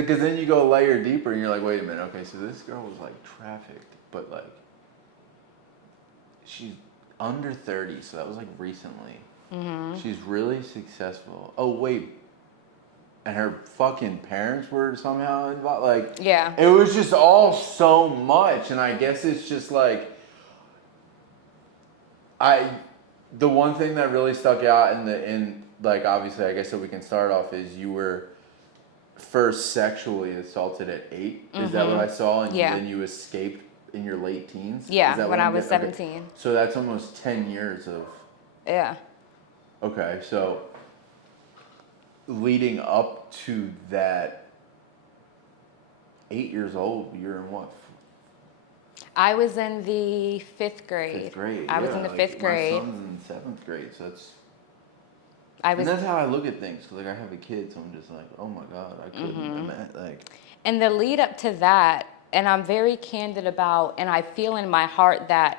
Because then you go a layer deeper and you're like, wait a minute, okay, so this girl was like trafficked, but like she's under 30, so that was like recently. She's really successful. Oh wait, and her fucking parents were somehow involved. Like, Yeah. it was just all so much, and I guess it's just like the one thing that really stuck out in like obviously I guess that we can start off is you were first sexually assaulted at 8. Is that what I saw? And Yeah. then you escaped in your late teens? Yeah, Is that when what I I'm was getting? Okay. 17. So that's almost 10 years of. Yeah. Okay, so leading up to that, 8 years old, you're in what? I was in the 5th grade. Fifth grade. I was yeah, in the like 5th grade. My son's in 7th grade, so that's. I And was, that's how I look at things, because like I have a kid, so I'm just like, oh my god, I couldn't imagine, like. and the lead up to that, and I'm very candid about, and I feel in my heart that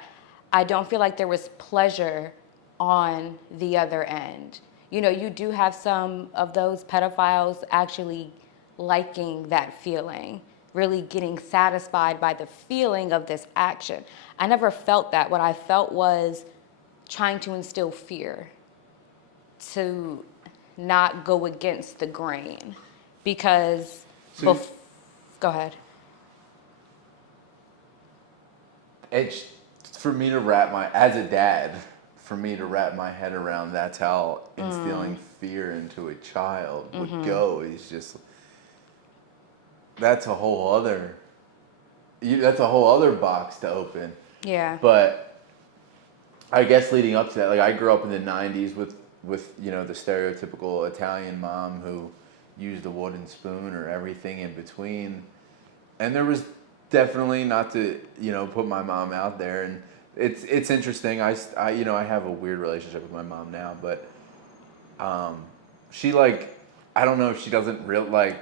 I don't feel like there was pleasure on the other end. You know, you do have some of those pedophiles actually liking that feeling, really getting satisfied by the feeling of this action. I never felt that. What I felt was trying to instill fear, to not go against the grain, because So go ahead. it's for me to wrap my as a dad, for me to wrap my head around that's how instilling fear into a child would go is just that's a whole other that's a whole other box to open. Yeah. But I guess leading up to that, like I grew up in the 90s with you know the stereotypical Italian mom who used a wooden spoon or everything in between, and there was definitely, not to you know put my mom out there, and it's interesting. I you know I have a weird relationship with my mom now, but she like I don't know if she doesn't real like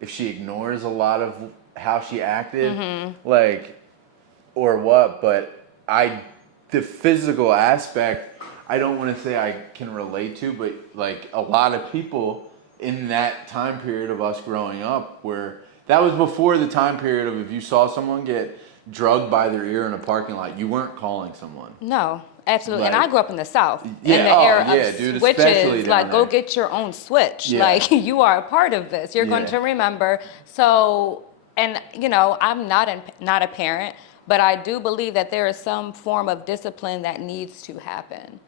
if she ignores a lot of how she acted, like or what, but the physical aspect I don't want to say I can relate to, but like a lot of people in that time period of us growing up where that was before the time period of if you saw someone get drugged by their ear in a parking lot, you weren't calling someone. No, absolutely. And Like, I grew up in the South, yeah, in the oh era yeah, of dude, especially switches. down Like, go there. get your own switch. Yeah. Like, you are a part of this. You're going Yeah. to remember. So, and you know, I'm not a parent, but I do believe that there is some form of discipline that needs to happen.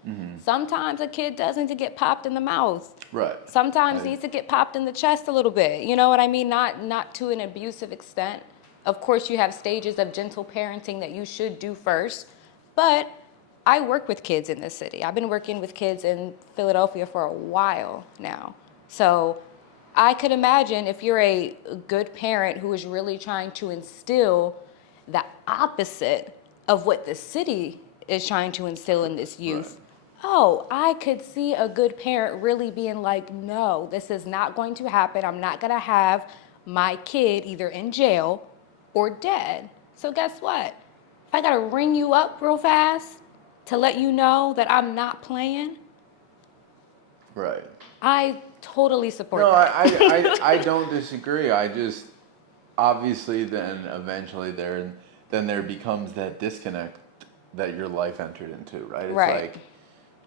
Sometimes a kid doesn't need to get popped in the mouth. Right. Sometimes needs to get popped in the chest a little bit. You know what I mean? Not to an abusive extent. Of course, you have stages of gentle parenting that you should do first, but I work with kids in this city. I've been working with kids in Philadelphia for a while now. So I could imagine if you're a good parent who is really trying to instill the opposite of what the city is trying to instill in this youth. Right. Oh, I could see a good parent really being like, no, this is not going to happen. I'm not going to have my kid either in jail or dead. So guess what? If I got to ring you up real fast to let you know that I'm not playing, Right. I totally support No, that. I don't disagree. I just obviously then eventually there becomes that disconnect that your life entered into, right? It's Right. like,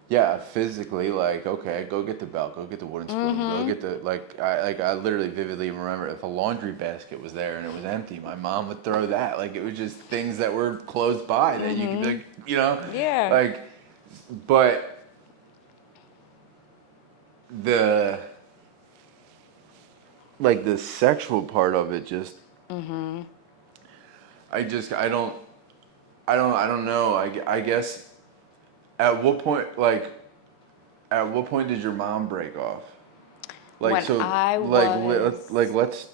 yeah, physically, like, okay, go get the belt, go get the wooden spoon, go get the I literally vividly remember if a laundry basket was there and it was empty, my mom would throw that. Like it was just things that were close by that you could be like, you know, Yeah. like, but the like the sexual part of it just I don't know. I guess at what point did your mom break off? Like When so I let's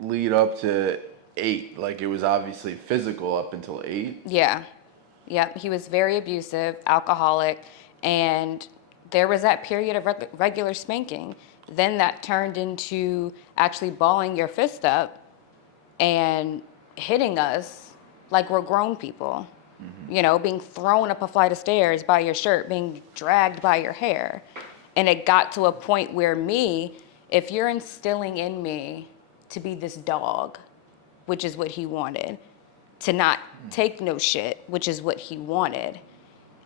lead up to 8. Like it was obviously physical up until 8. Yeah. Yep. He was very abusive, alcoholic, and there was that period of regular spanking. Then that turned into actually balling your fist up and hitting us like we're grown people. You know, being thrown up a flight of stairs by your shirt, being dragged by your hair. And it got to a point where if you're instilling in me to be this dog, which is what he wanted, to not take no shit, which is what he wanted.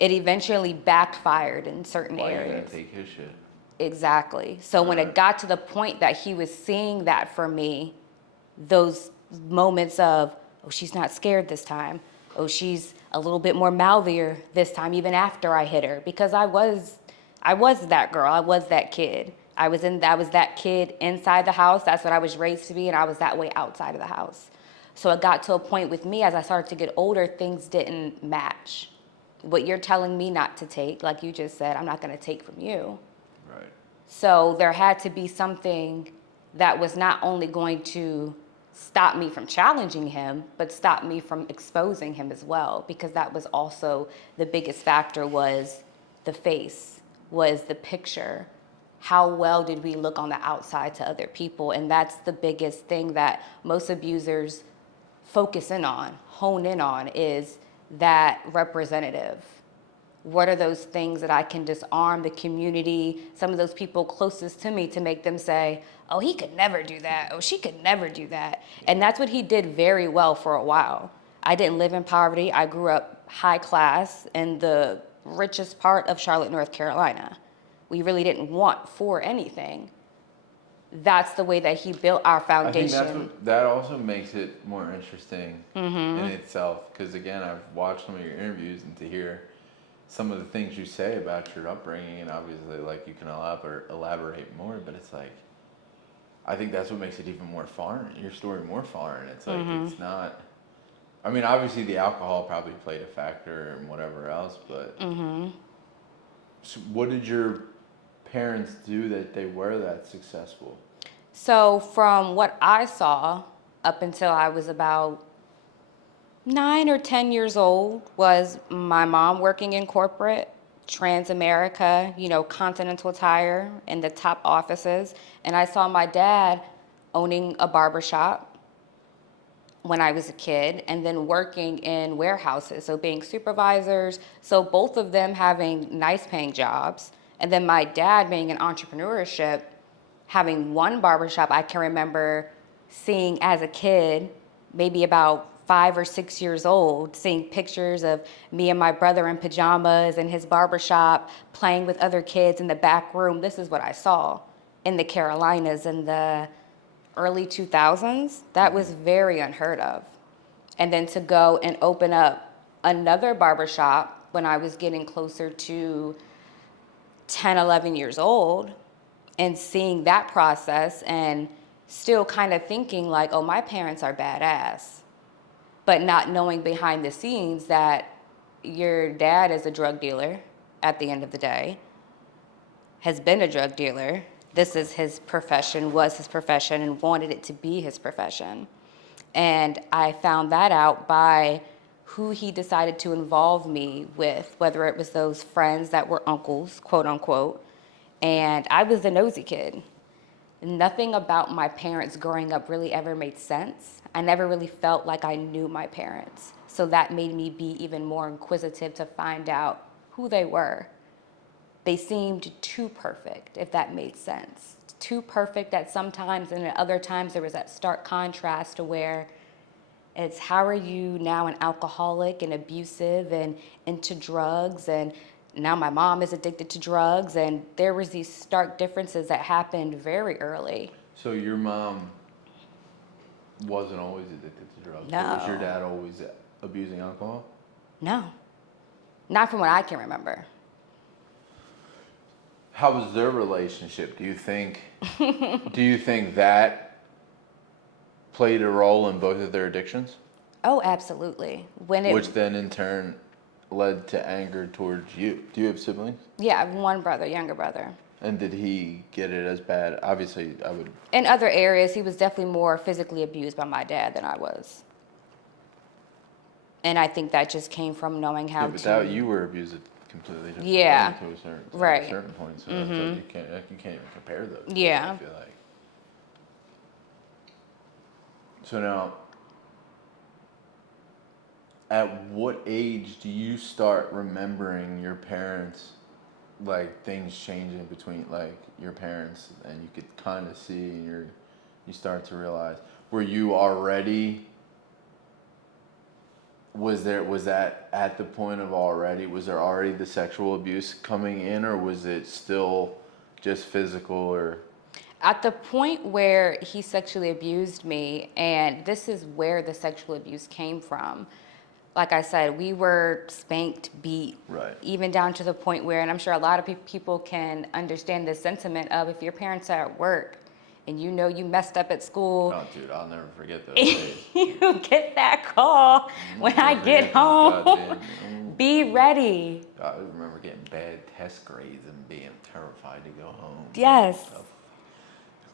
It eventually backfired in certain Why areas. you gonna take his shit? Exactly. So when it got to the point that he was seeing that for me, those moments of, oh, she's not scared this time. Oh, she's a little bit more mouthier this time, even after I hit her, because I was that girl. I was that kid. I was that kid inside the house. That's what I was raised to be, and I was that way outside of the house. So it got to a point with me as I started to get older, things didn't match. What you're telling me not to take, like you just said, I'm not going to take from you. Right. So there had to be something that was not only going to stop me from challenging him, but stop me from exposing him as well, because that was also the biggest factor, was the face, was the picture. How well did we look on the outside to other people? And that's the biggest thing that most abusers focus in on, hone in on, is that representative. What are those things that I can disarm the community, some of those people closest to me, to make them say, oh, he could never do that. Oh, she could never do that. And that's what he did very well for a while. I didn't live in poverty. I grew up high class in the richest part of Charlotte, North Carolina. We really didn't want for anything. That's the way that he built our foundation. I think that also makes it more interesting in itself. Because again, I've watched some of your interviews, and to hear some of the things you say about your upbringing, and obviously, like, you can elaborate more, but it's like, I think that's what makes it even more foreign, your story more foreign. It's like, it's not, I mean, obviously the alcohol probably played a factor and whatever else, but so what did your parents do that they were that successful? So from what I saw up until I was about 9 or 10 years old, was my mom working in corporate, Transamerica, Continental Tire, in the top offices. And I saw my dad owning a barbershop when I was a kid, and then working in warehouses, so being supervisors. So both of them having nice paying jobs. And then my dad being in entrepreneurship, having one barbershop. I can remember seeing as a kid, maybe about 5 or 6 years old, seeing pictures of me and my brother in pajamas in his barbershop, playing with other kids in the back room. This is what I saw in the Carolinas in the early 2000s. That was very unheard of. And then to go and open up another barbershop when I was getting closer to 10, 11 years old, and seeing that process, and still kind of thinking like, oh, my parents are badass, but not knowing behind the scenes that your dad is a drug dealer at the end of the day, has been a drug dealer. This is his profession, was his profession, and wanted it to be his profession. And I found that out by who he decided to involve me with, whether it was those friends that were uncles, quote unquote. And I was the nosy kid. Nothing about my parents growing up really ever made sense. I never really felt like I knew my parents. So that made me be even more inquisitive to find out who they were. They seemed too perfect, if that made sense. Too perfect at some times, and at other times there was that stark contrast to where it's, how are you now an alcoholic and abusive and into drugs, and now my mom is addicted to drugs, and there was these stark differences that happened very early. So your mom wasn't always addicted to drugs? No. But was your dad always abusing alcohol? No, not from what I can remember. How was their relationship? Do you think that played a role in both of their addictions? Oh, absolutely. Which then in turn led to anger towards you. Do you have siblings? Yeah, I have one brother, younger brother. And did he get it as bad? Obviously, I would. In other areas, he was definitely more physically abused by my dad than I was. And I think that just came from knowing how Yeah, but that, you were abused at completely different Yeah. to a certain Right. At a certain point. So it's like you can't even compare those. Yeah. I feel like. So now, at what age do you start remembering your parents, like things changing between like your parents, and you could kind of see in you start to realize. Were you already? Was that at the point of already? Was there already the sexual abuse coming in, or was it still just physical? Or At the point where he sexually abused me, and this is where the sexual abuse came from. Like I said, we were spanked, beat, right? even down to the point where, and I'm sure a lot of people can understand the sentiment of if your parents are at work and you know you messed up at school. Oh, dude, I'll never forget those days. You get that call when I get home. Be ready. I remember getting bad test grades and being terrified to go home. Yes.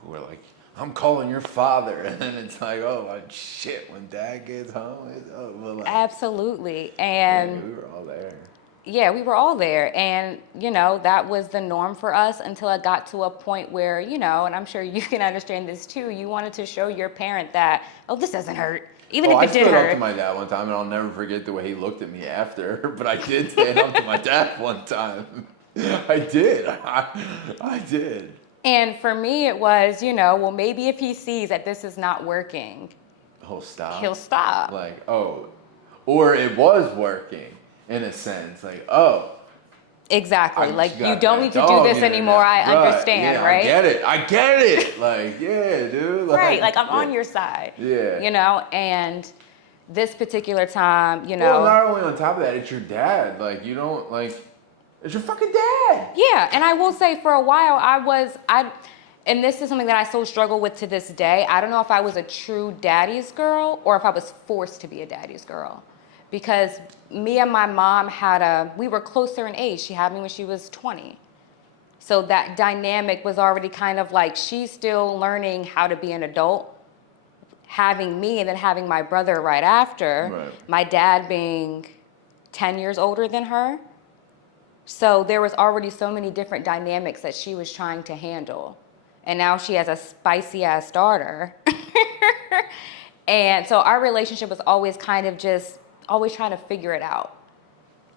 We're like, I'm calling your father, and then it's like, oh like, shit, when dad gets home, it's over. Like, absolutely. And yeah, we were all there. Yeah, we were all there. And, that was the norm for us until it got to a point where, and I'm sure you can understand this too, you wanted to show your parent that, oh, this doesn't hurt. Even if it did hurt. I stood up to my dad one time, and I'll never forget the way he looked at me after, but I did stand up to my dad one time. I did. I did. And for me, it was, well, maybe if he sees that this is not working, he'll stop. He'll stop. Like, oh, or it was working in a sense. Like, oh. Exactly. Like, you don't need to do this anymore. I understand, right? I get it. Like, yeah, dude. Like, right. Like, I'm on your side. Yeah. And this particular time, Well, not only on top of that, it's your dad. Like, you don't, like, it's your fucking dad. Yeah, and I will say for a while and this is something that I still struggle with to this day. I don't know if I was a true daddy's girl or if I was forced to be a daddy's girl. Because me and my mom we were closer in age. She had me when she was 20. So that dynamic was already kind of like she's still learning how to be an adult, having me and then having my brother right after. Right. My dad being 10 years older than her. So there was already so many different dynamics that she was trying to handle. And now she has a spicy ass daughter. And so our relationship was always kind of just always trying to figure it out.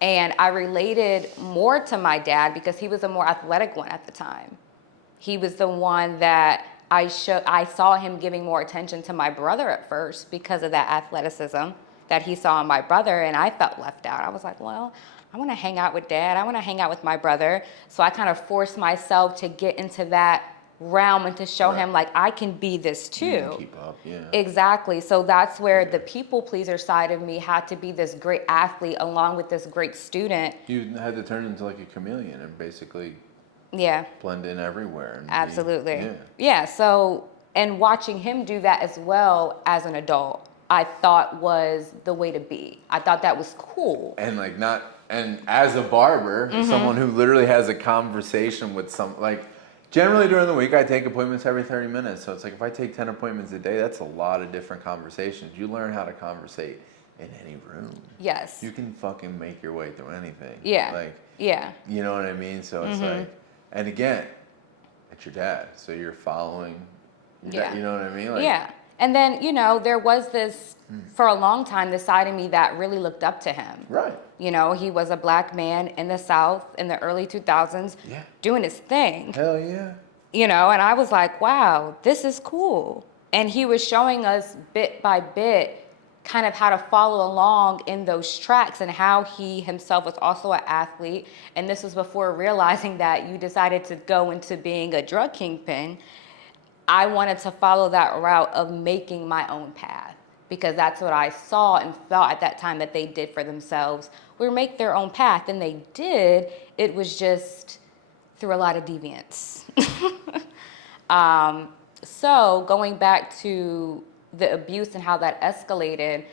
And I related more to my dad because he was the more athletic one at the time. He was the one that I saw him giving more attention to my brother at first because of that athleticism that he saw in my brother, and I felt left out. I was like, well, I want to hang out with dad. I want to hang out with my brother. So I kind of forced myself to get into that realm and to show him, like, I can be this too. You can keep up, yeah. Exactly. So that's where the people pleaser side of me had to be this great athlete along with this great student. You had to turn into like a chameleon and basically blend in everywhere. And absolutely. Yeah. So, and watching him do that as well as an adult, I thought was the way to be. I thought that was cool. And like and as a barber, someone who literally has a conversation with generally during the week, I take appointments every 30 minutes. So it's like if I take 10 appointments a day, that's a lot of different conversations. You learn how to conversate in any room. Yes. You can fucking make your way through anything. Yeah. Like, yeah. You know what I mean? So it's like, and again, it's your dad. So you're following. Dad, you know what I mean? Like, yeah. And then, there was this, for a long time, this side of me that really looked up to him. Right. He was a black man in the South in the early 2000s doing his thing. Hell yeah. And I was like, wow, this is cool. And he was showing us bit by bit kind of how to follow along in those tracks and how he himself was also an athlete. And this was before realizing that you decided to go into being a drug kingpin. I wanted to follow that route of making my own path because that's what I saw and felt at that time that they did for themselves, were make their own path. And they did. It was just through a lot of deviance. So going back to the abuse and how that escalated,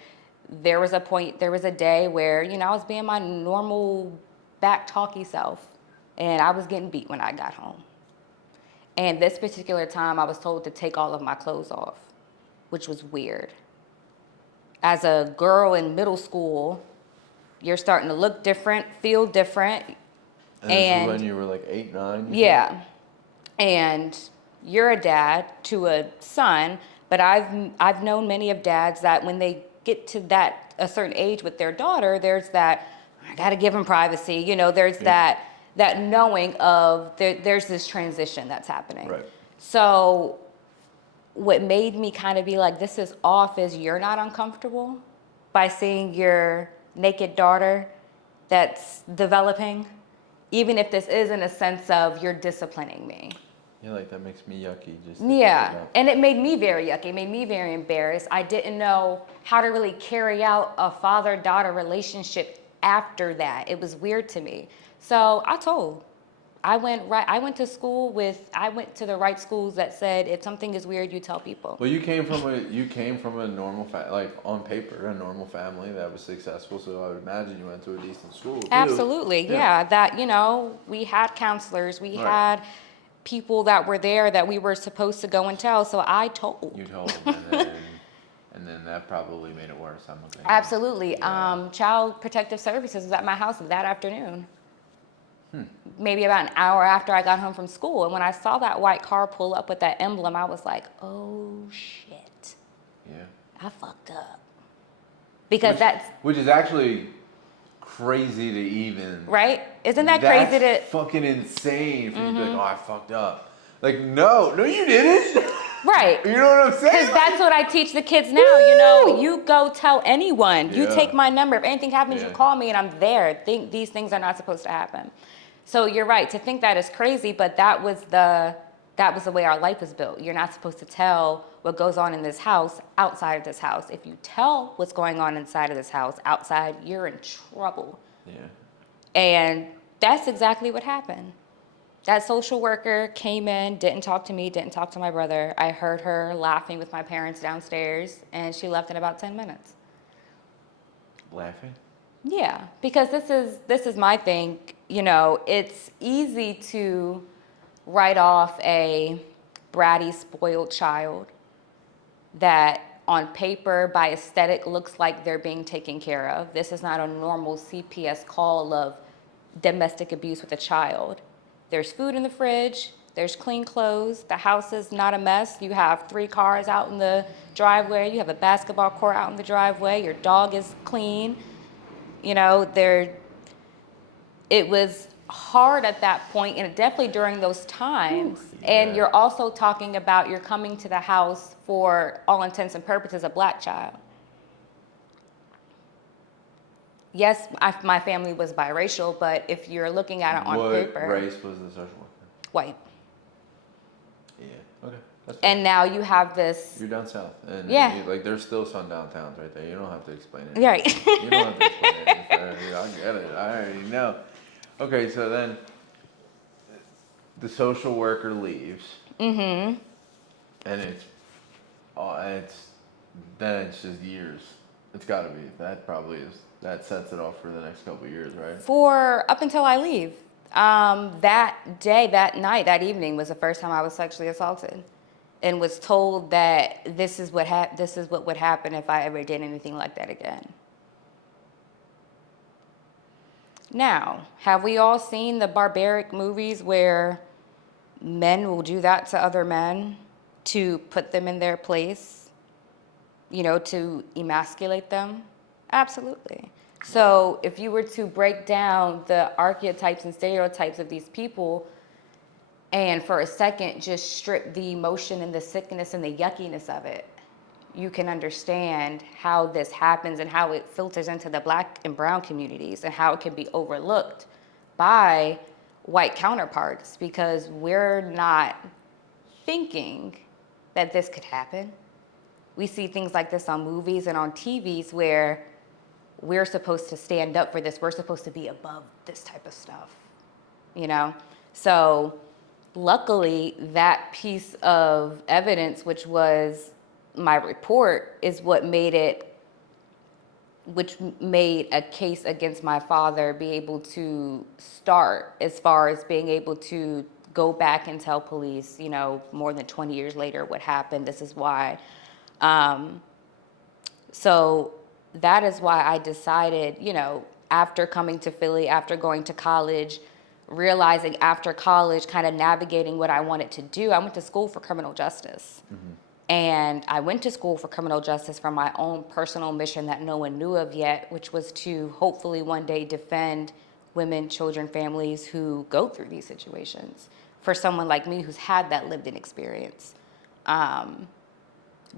there was a day where, I was being my normal back talky self and I was getting beat when I got home. And this particular time, I was told to take all of my clothes off, which was weird. As a girl in middle school, you're starting to look different, feel different. And this is when you were like 8, 9? Yeah. And you're a dad to a son, but I've known many of dads that when they get to a certain age with their daughter, there's that, I got to give them privacy. There's that knowing of there's this transition that's happening. Right. So what made me kind of be like, this is off, is you're not uncomfortable by seeing your naked daughter that's developing, even if this is in a sense of you're disciplining me. Yeah, like that makes me yucky just to Yeah, think about. and it made me very yucky. It made me very embarrassed. I didn't know how to really carry out a father-daughter relationship after that. It was weird to me. So I went to the right schools that said if something is weird, you tell people. Well, you came from a normal like on paper, a normal family that was successful. So I would imagine you went to a decent school too. Absolutely, yeah. That, we had counselors, we Right. had people that were there that we were supposed to go and tell. So I told. You told them, and then that probably made it worse. I'm thinking. Absolutely. Yeah. Child Protective Services was at my house that afternoon. Maybe about an hour after I got home from school. And when I saw that white car pull up with that emblem, I was like, oh shit. Yeah. I fucked up. Because which is actually crazy to even. Right? Isn't that that's crazy to. fucking insane for you to be like, oh, I fucked up. Like, no, you didn't. Right. You know what I'm saying? Because that's what I teach the kids now. You go tell anyone. You Yeah. take my number. If anything happens, Yeah. you call me and I'm there. These things are not supposed to happen. So you're right. To think that is crazy, but that was the way our life was built. You're not supposed to tell what goes on in this house outside of this house. If you tell what's going on inside of this house outside, you're in trouble. Yeah. And that's exactly what happened. That social worker came in, didn't talk to me, didn't talk to my brother. I heard her laughing with my parents downstairs, and she left in about 10 minutes. Laughing? Yeah, because this is my thing. It's easy to write off a bratty, spoiled child that on paper, by aesthetic, looks like they're being taken care of. This is not a normal CPS call of domestic abuse with a child. There's food in the fridge, there's clean clothes, the house is not a mess. You have 3 cars out in the driveway, you have a basketball court out in the driveway, your dog is clean. It was hard at that point, and definitely during those times. Yeah. And you're also talking about you're coming to the house for all intents and purposes a black child. Yes, my family was biracial, but if you're looking at it on paper. What race was the social worker? White. Yeah. Okay. That's fine. And now you have this. You're down south, and Yeah. there's still some downtowns right there. You don't have to explain it. Right. You don't have to explain it. I get it. I already know. Okay, so then the social worker leaves. Mm-hmm. And it's just years. It's got to be. That sets it off for the next couple of years, right? For up until I leave. That day, that night, that evening was the first time I was sexually assaulted, and was told that this is what would happen if I ever did anything like that again. Now, have we all seen the barbaric movies where men will do that to other men to put them in their place, to emasculate them? Absolutely. So if you were to break down the archetypes and stereotypes of these people, and for a second just strip the emotion and the sickness and the yuckiness of it, you can understand how this happens and how it filters into the black and brown communities and how it can be overlooked by white counterparts because we're not thinking that this could happen. We see things like this on movies and on TVs where we're supposed to stand up for this. We're supposed to be above this type of stuff, So luckily, that piece of evidence, which was my report, is what made a case against my father be able to start as far as being able to go back and tell police, more than 20 years later what happened. This is why. So that is why I decided, after coming to Philly, after going to college, realizing after college, kind of navigating what I wanted to do, I went to school for criminal justice. Mm-hmm. And I went to school for criminal justice for my own personal mission that no one knew of yet, which was to hopefully one day defend women, children, families who go through these situations for someone like me who's had that lived-in experience.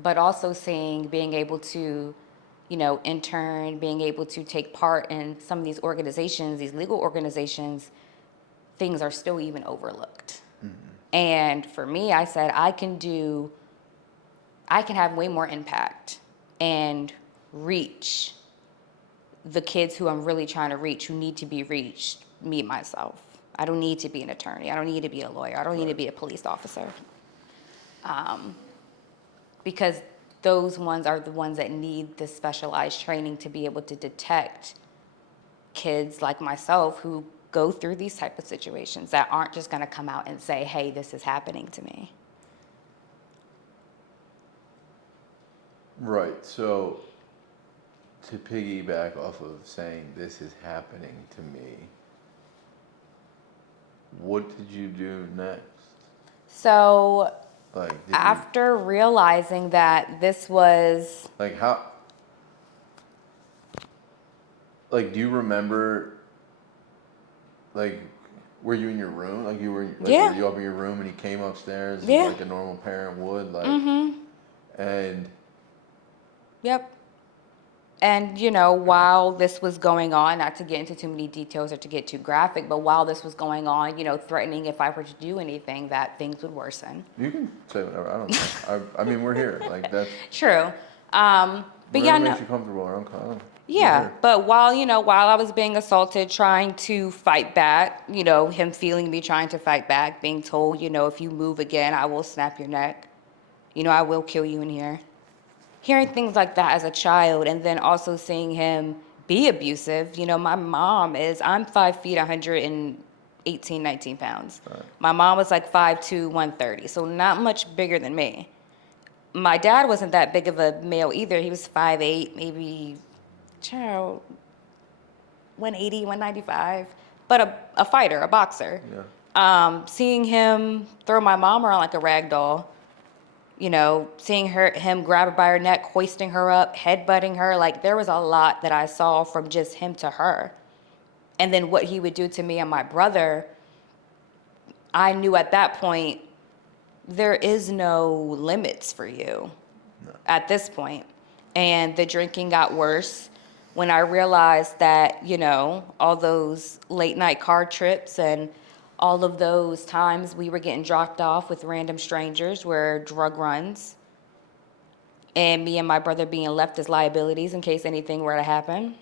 but also seeing being able to, intern, being able to take part in some of these organizations, these legal organizations, things are still even overlooked. And for me, I said, I can have way more impact and reach the kids who I'm really trying to reach, who need to be reached, me, myself. I don't need to be an attorney. I don't need to be a lawyer. I don't need to be a police officer. Because those ones are the ones that need the specialized training to be able to detect kids like myself who go through these type of situations that aren't just going to come out and say, hey, this is happening to me. Right. So to piggyback off of saying this is happening to me, what did you do next? So Like, after realizing that this was... like how, like, do you remember, like, were you in your room? Like, Yeah. were you up in your room and he came upstairs Yeah. like a normal parent would? Like, and Yep. And, while this was going on, not to get into too many details or to get too graphic, but while this was going on, threatening if I were to do anything, that things would worsen. you can say whatever. I don't know. I mean, we're here. Like, that's True. But whatever yeah, makes no. you comfortable. I don't. Yeah, but while I was being assaulted, trying to fight back, him feeling me trying to fight back, being told, if you move again, I will snap your neck. I will kill you in here. Hearing things like that as a child, and then also seeing him be abusive. My mom I'm 5 feet, 118, 19 pounds. Right. My mom was like 5'2", 130, so not much bigger than me. My dad wasn't that big of a male either. He was 5'8", maybe, 180, 195, but a fighter, a boxer. Yeah. Seeing him throw my mom around like a rag doll, seeing him grab her by her neck, hoisting her up, headbutting her, like there was a lot that I saw from just him to her. And then what he would do to me and my brother, I knew at that point, there is no limits for you at this point. And the drinking got worse when I realized that, all those late night car trips and all of those times we were getting dropped off with random strangers were drug runs, and me and my brother being left as liabilities in case anything were to happen.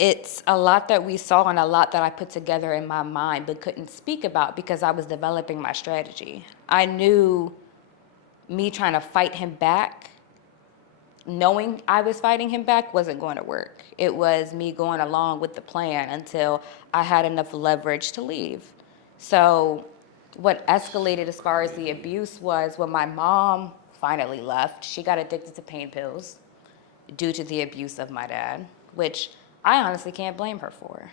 It's a lot that we saw and a lot that I put together in my mind but couldn't speak about because I was developing my strategy. I knew me trying to fight him back, knowing I was fighting him back, wasn't going to work. It was me going along with the plan until I had enough leverage to leave. So what escalated as far as the abuse was when my mom finally left. She got addicted to pain pills due to the abuse of my dad, which I honestly can't blame her for.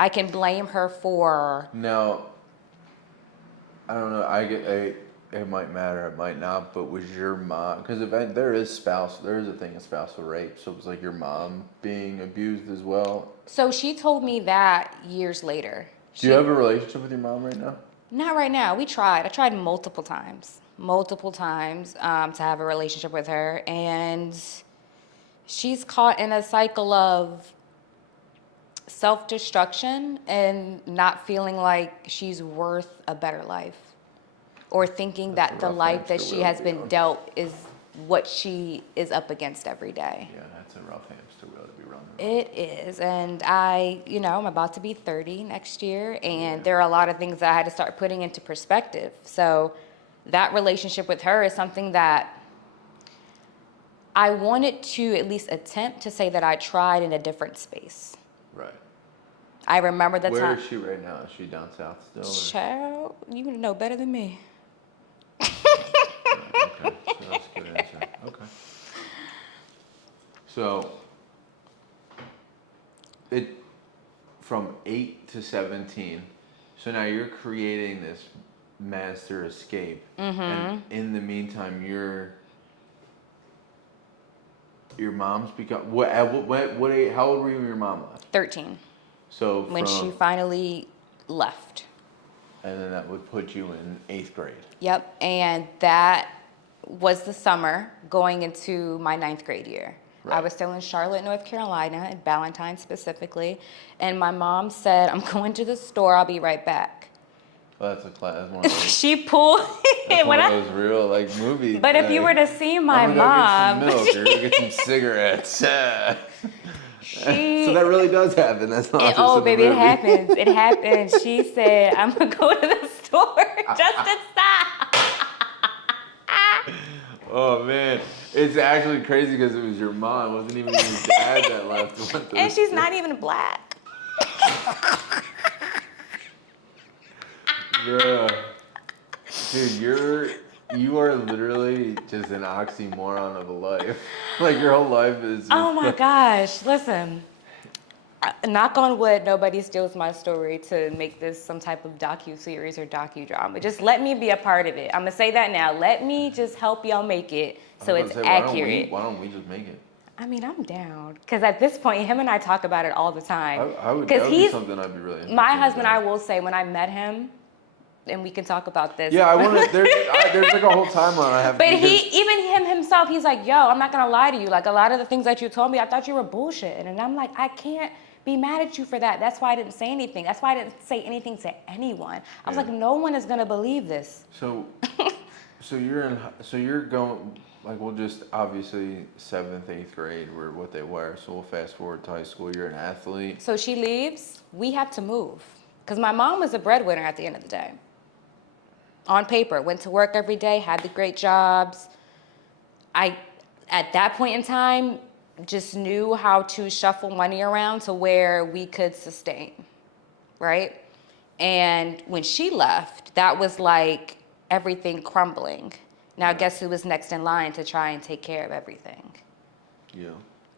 I can blame her for... Now, I don't know. It might matter, it might not. But was your mom? Because there is a thing of spousal rape. So it was like your mom being abused as well. So she told me that years later. Do you have a relationship with your mom right now? Not right now. We tried. I tried multiple times to have a relationship with her, and she's caught in a cycle of self-destruction and not feeling like she's worth a better life, or thinking that the life that she has been dealt is what she is up against every day. Yeah, that's a rough hamster wheel to be running. It is, and I'm about to be 30 next year, and there are a lot of things that I had to start putting into perspective. So that relationship with her is something that I wanted to at least attempt to say that I tried in a different space. Right. I remember the time. Where is she right now? Is she down south still? Child, you know better than me. Right, okay, so that's a good answer. Okay. So, from 8 to 17, so now you're creating this master escape. And in the meantime, your mom's become, what age, how old were you when your mom left? 13. So When she finally left. And then that would put you in 8th grade. Yep, and that was the summer going into my 9th grade year. I Right. was still in Charlotte, North Carolina, in Ballantyne specifically. And my mom said, I'm going to the store, I'll be right back. Well, that's a class. That's one of those. She pulled That's when one of those real like movies. But if you were to see my I'm gonna mom, go get some milk or go get some cigarettes. So she that really does happen. That's not just oh in the baby, it movie. happens. It happens. She said, I'm gonna go to the store just to stop. Oh man, it's actually crazy because it was your mom. It wasn't even your dad that left. Went to And the she's store. not even black. Bruh. Dude, you are literally just an oxymoron of a life. Like your whole life is just Oh my gosh, listen. Knock on wood, nobody steals my story to make this some type of docu-series or docudrama. Just let me be a part of it. I'm gonna say that now. Let me just help y'all make it so I was it's about to say, accurate. Why don't we just make it? I mean, I'm down. Because at this point, him and I talk about it all the time. I would. Because That would be something I'd be really interested my in husband, doing. I will say, when I met him, and we can talk about this. Yeah, I want to. There's like a whole timeline I have. But because- even him himself, he's like, yo, I'm not gonna lie to you. Like a lot of the things that you told me, I thought you were bullshitting. And I'm like, I can't be mad at you for that. That's why I didn't say anything. That's why I didn't say anything to anyone. I was Yeah. like, no one is gonna believe this. So you're going like we'll just obviously 7th, 8th grade were what they were. So we'll fast forward to high school. You're an athlete. So she leaves, we have to move. Because my mom was a breadwinner at the end of the day. On paper, went to work every day, had the great jobs. I, at that point in time, just knew how to shuffle money around to where we could sustain, right? And when she left, that was like everything crumbling. Now, guess who was next in line to try and take care of everything? Yeah.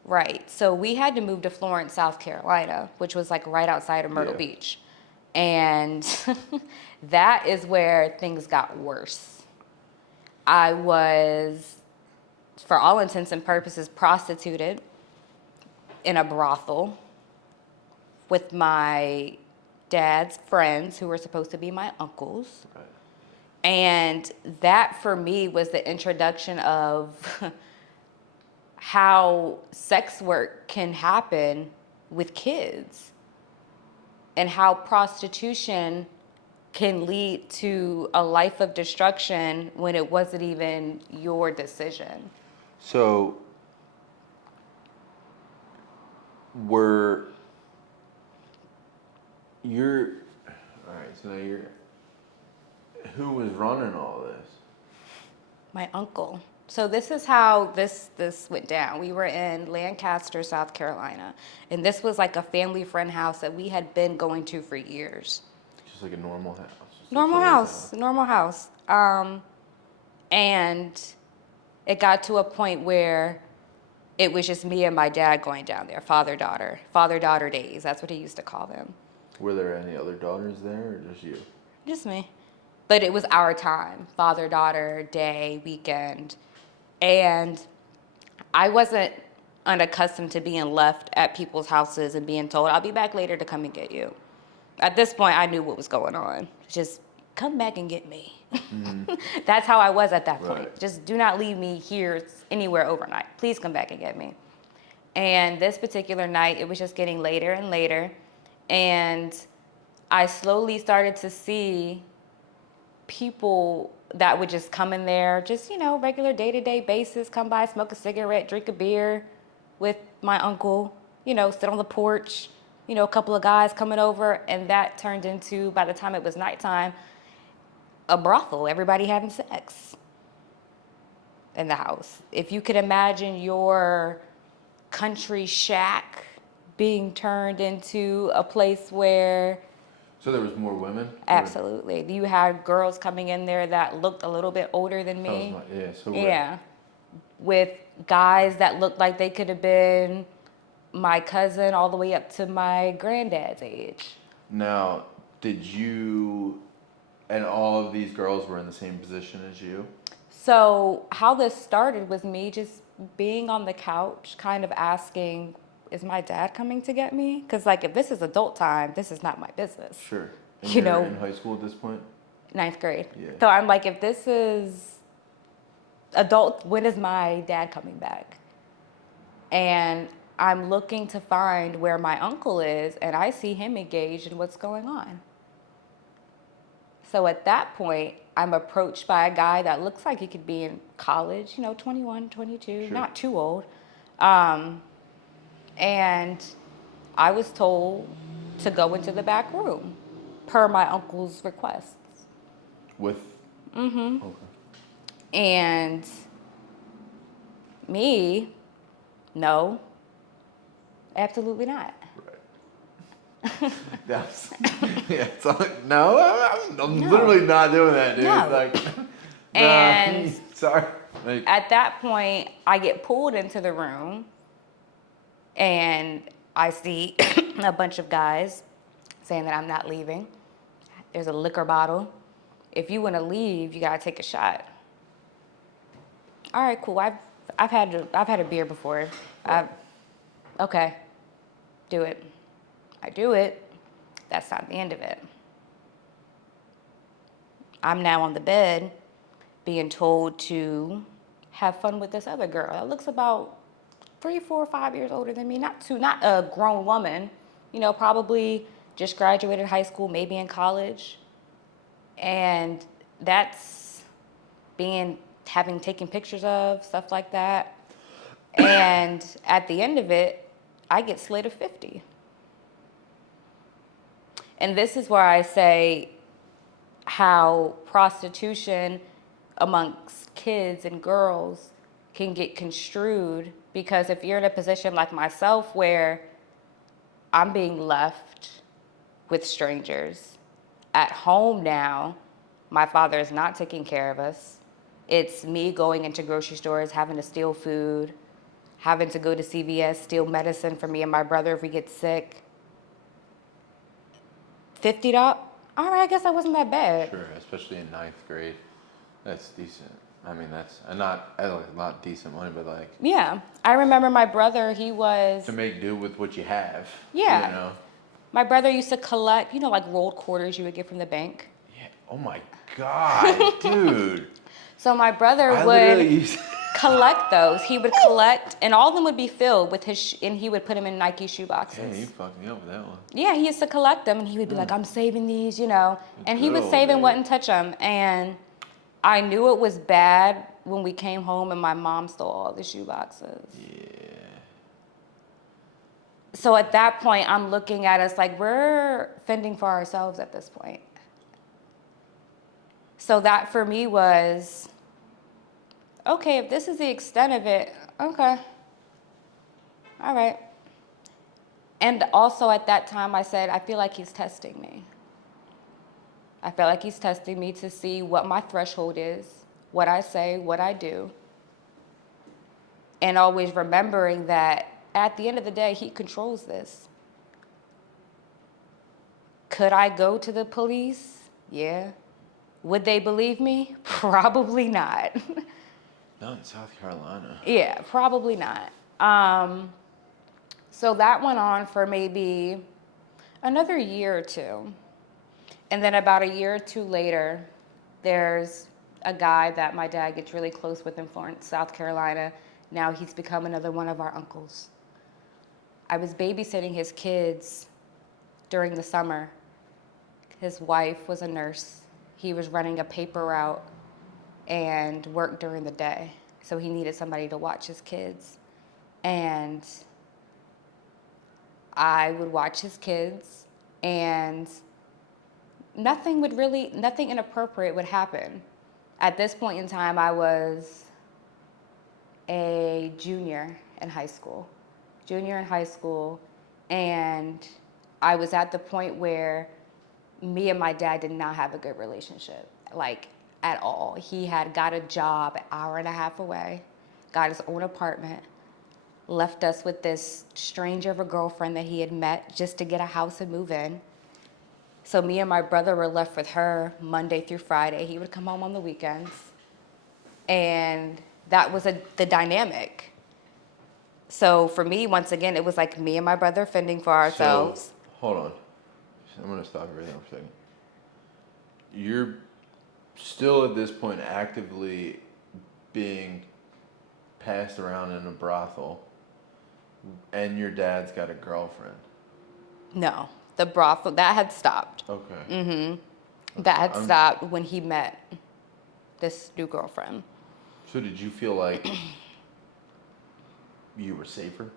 Right. So we had to move to Florence, South Carolina, which was like right outside of Myrtle Yeah. Beach. And that is where things got worse. I was, for all intents and purposes, prostituted in a brothel with my dad's friends who were supposed to be my uncles. Right. And that for me was the introduction of how sex work can happen with kids and how prostitution can lead to a life of destruction when it wasn't even your decision. So all right, so now who was running all this? My uncle. So this is how this went down. We were in Lancaster, South Carolina, and this was like a family friend house that we had been going to for years. Just like a normal house. Just a Normal someone's normal house. And it got to a point where it was just me and my dad going down there, father-daughter days. That's what he used to call them. Were there any other daughters there or just you? Just me. But it was our time, father-daughter day, weekend. And I wasn't unaccustomed to being left at people's houses and being told, I'll be back later to come and get you. At this point, I knew what was going on. Just come back and get me. Mm-hmm. That's how I was at that point. Right. Just do not leave me here anywhere overnight. Please come back and get me. And this particular night, it was just getting later and later. And I slowly started to see people that would just come in there, just, regular day-to-day basis, come by, smoke a cigarette, drink a beer with my uncle, sit on the porch, a couple of guys coming over. And that turned into, by the time it was nighttime, a brothel, everybody having sex in the house. If you could imagine your country shack being turned into a place where... So there was more women? Absolutely. You had girls coming in there that looked a little bit older than me. Yeah. With guys that looked like they could have been my cousin all the way up to my granddad's age. Now, did you and all of these girls were in the same position as you? So how this started was me just being on the couch, kind of asking, is my dad coming to get me? Because, if this is adult time, this is not my business. Sure. And You you're know, in high school at this point? 9th grade. Yeah. So I'm like, if this is when is my dad coming back? And I'm looking to find where my uncle is, and I see him engaged in what's going on. So at that point, I'm approached by a guy that looks like he could be in college, 21, 22, Sure. not too old. And I was told to go into the back room per my uncle's requests. With. Mm-hmm. Okay. And me, no, absolutely not. Right. That's. Yeah. It's like, no, I'm No. literally not doing that, dude. No. Like. Nah, And sorry. Like, at that point, I get pulled into the room and I see a bunch of guys saying that I'm not leaving. There's a liquor bottle. If you want to leave, you gotta take a shot. All right, cool. I've had a beer before. Right. Okay, do it. I do it. That's not the end of it. I'm now on the bed, being told to have fun with this other girl that looks about 3, 4, 5 years older than me. Not a grown woman. Probably just graduated high school, maybe in college. And that's having taken pictures of, stuff like that. And at the end of it, I get slid of 50. And this is where I say how prostitution amongst kids and girls can get construed, because if you're in a position like myself where I'm being left with strangers at home now, my father is not taking care of us. It's me going into grocery stores, having to steal food, having to go to CVS, steal medicine for me and my brother if we get sick. $50? All right, I guess that wasn't that bad. sure, especially in ninth grade, that's decent. I mean, that's not decent money, but like. Yeah. I remember my brother, he was... To make do with what you have. Yeah. You know. My brother used to collect, like rolled quarters you would get from the bank. Yeah. Oh my God, dude. So my brother I would literally used. collect those. He would collect, and all of them would be filled with and he would put them in Nike shoe boxes. Damn, you fucked me up with that one. Yeah, he used to collect them, and he would be like, I'm saving these, And he Good would old save and days. wouldn't touch them. And I knew it was bad when we came home and my mom stole all the shoe boxes. Yeah. So at that point, I'm looking at us like we're fending for ourselves at this point. So that for me was, okay, if this is the extent of it, okay. All right. And also at that time, I said, I feel like he's testing me. I feel like he's testing me to see what my threshold is, what I say, what I do. And always remembering that at the end of the day, he controls this. Could I go to the police? Yeah. Would they believe me? Probably not. Not in South Carolina. Yeah, probably not. So that went on for maybe another year or two. And then about a year or two later, there's a guy that my dad gets really close with in Florence, South Carolina. Now he's become another one of our uncles. I was babysitting his kids during the summer. His wife was a nurse. He was running a paper route and worked during the day. So he needed somebody to watch his kids. And I would watch his kids, and nothing inappropriate would happen. At this point in time, I was a junior in high school, and I was at the point where me and my dad did not have a good relationship, like at all. He had got a job an hour and a half away, got his own apartment, left us with this stranger of a girlfriend that he had met just to get a house and move in. So me and my brother were left with her Monday through Friday. He would come home on the weekends. And that was the dynamic. So for me, once again, it was like me and my brother fending for ourselves. So, hold on. I'm going to stop everything for a second. You're still at this point actively being passed around in a brothel, and your dad's got a girlfriend. No, the brothel, that had stopped. Okay. That had stopped when he met this new girlfriend. So did you feel like you were safer?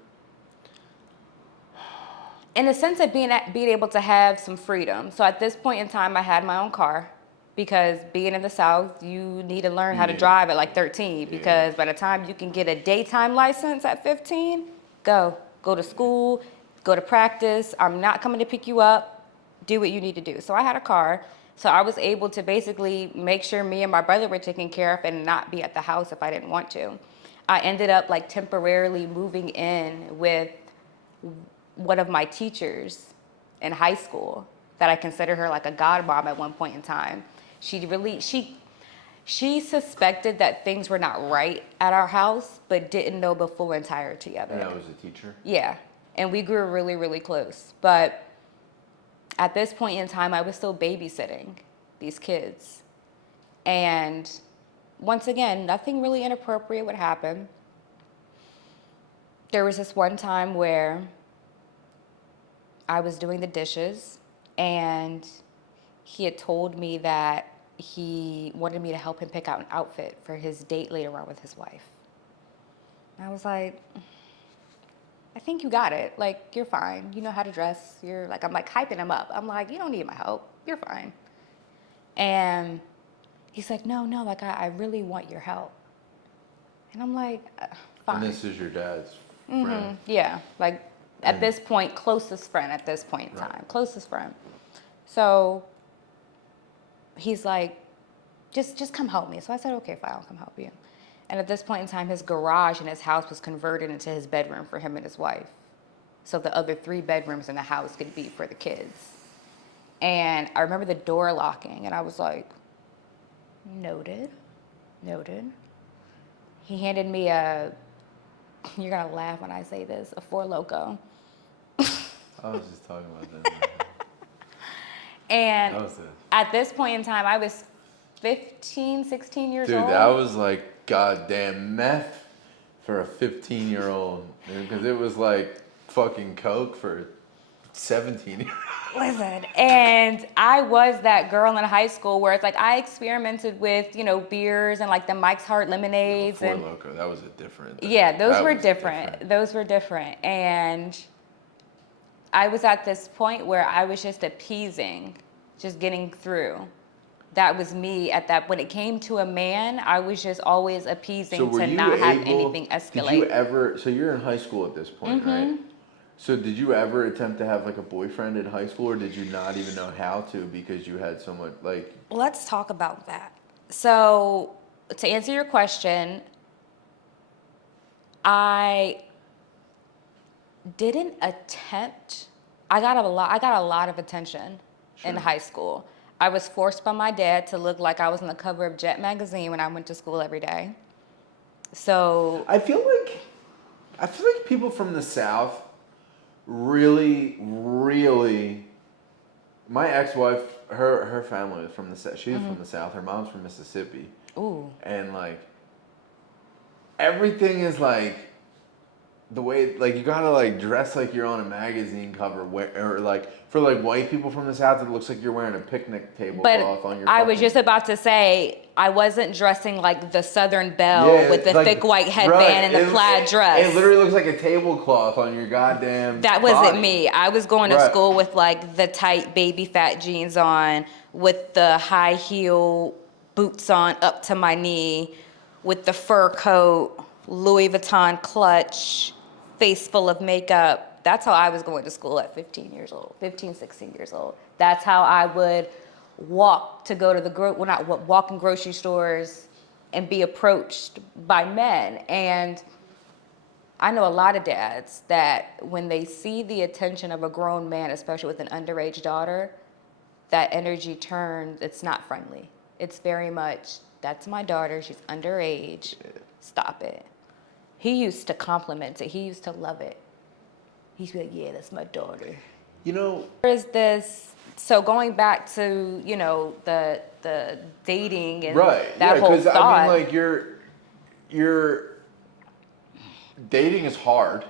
In the sense of being able to have some freedom. So at this point in time, I had my own car because being in the South, you need to learn how to drive at like 13 because by the time you can get a daytime license at 15, go to school, go to practice. I'm not coming to pick you up. Do what you need to do. So I had a car. So I was able to basically make sure me and my brother were taken care of and not be at the house if I didn't want to. I ended up like temporarily moving in with one of my teachers in high school that I consider her like a godmom at one point in time. She suspected that things were not right at our house, but didn't know the full entirety of it. And that was a teacher? Yeah. And we grew really, really close. But at this point in time, I was still babysitting these kids. And once again, nothing really inappropriate would happen. There was this one time where I was doing the dishes, and he had told me that he wanted me to help him pick out an outfit for his date later on with his wife. And I was like, I think you got it. Like, you're fine. You know how to dress. I'm like hyping him up. I'm like, you don't need my help. You're fine. And he's like, no, like I really want your help. And I'm like, fine. And this is your dad's friend? Yeah, like at this point, closest friend at this point in time. Closest friend. So he's like, just come help me. So I said, okay, fine, I'll come help you. And at this point in time, his garage in his house was converted into his bedroom for him and his wife. So the other 3 bedrooms in the house could be for the kids. And I remember the door locking, and I was like, noted. He handed me you're gonna laugh when I say this, a Four Loko. I was just talking about that. And at this point in time, I was 15, 16 years old. Dude, that was like goddamn meth for a 15-year-old. Because it was like fucking coke for 17-year-olds. Listen, and I was that girl in high school where it's like I experimented with, beers and like the Mike's Hard lemonades. Four Loko, that was a different thing. Yeah, those were different. Those were different. And I was at this point where I was just appeasing, just getting through. That was me at that. When it came to a man, I was just always appeasing to not have anything escalate. Did you ever, so you're in high school at this point, right? So did you ever attempt to have like a boyfriend in high school, or did you not even know how to because you had so much like? Let's talk about that. So to answer your question, I didn't attempt. I got a lot of attention in high school. I was forced by my dad to look like I was on the cover of Jet magazine when I went to school every day. So I feel like people from the South really, my ex-wife, her family was from the South. She's from the South. Her mom's from Mississippi. Ooh. And like everything is like the way, like you gotta like dress like you're on a magazine cover, or like for like white people from the South, it looks like you're wearing a picnic tablecloth on your. I was just about to say I wasn't dressing like the Southern Belle with the thick white headband and the plaid dress. It literally looks like a tablecloth on your goddamn. That wasn't me. I was going to school with like the tight baby fat jeans on, with the high heel boots on up to my knee, with the fur coat, Louis Vuitton clutch, face full of makeup. That's how I was going to school at 16 years old. That's how I would walk to go to walk in grocery stores and be approached by men. And I know a lot of dads that when they see the attention of a grown man, especially with an underage daughter, that energy turns, it's not friendly. It's very much, that's my daughter, she's underage, stop it. He used to compliment it. He used to love it. He used to be like, yeah, that's my daughter. There's this, so going back to, the dating and that whole thought. I mean, like you're dating is hard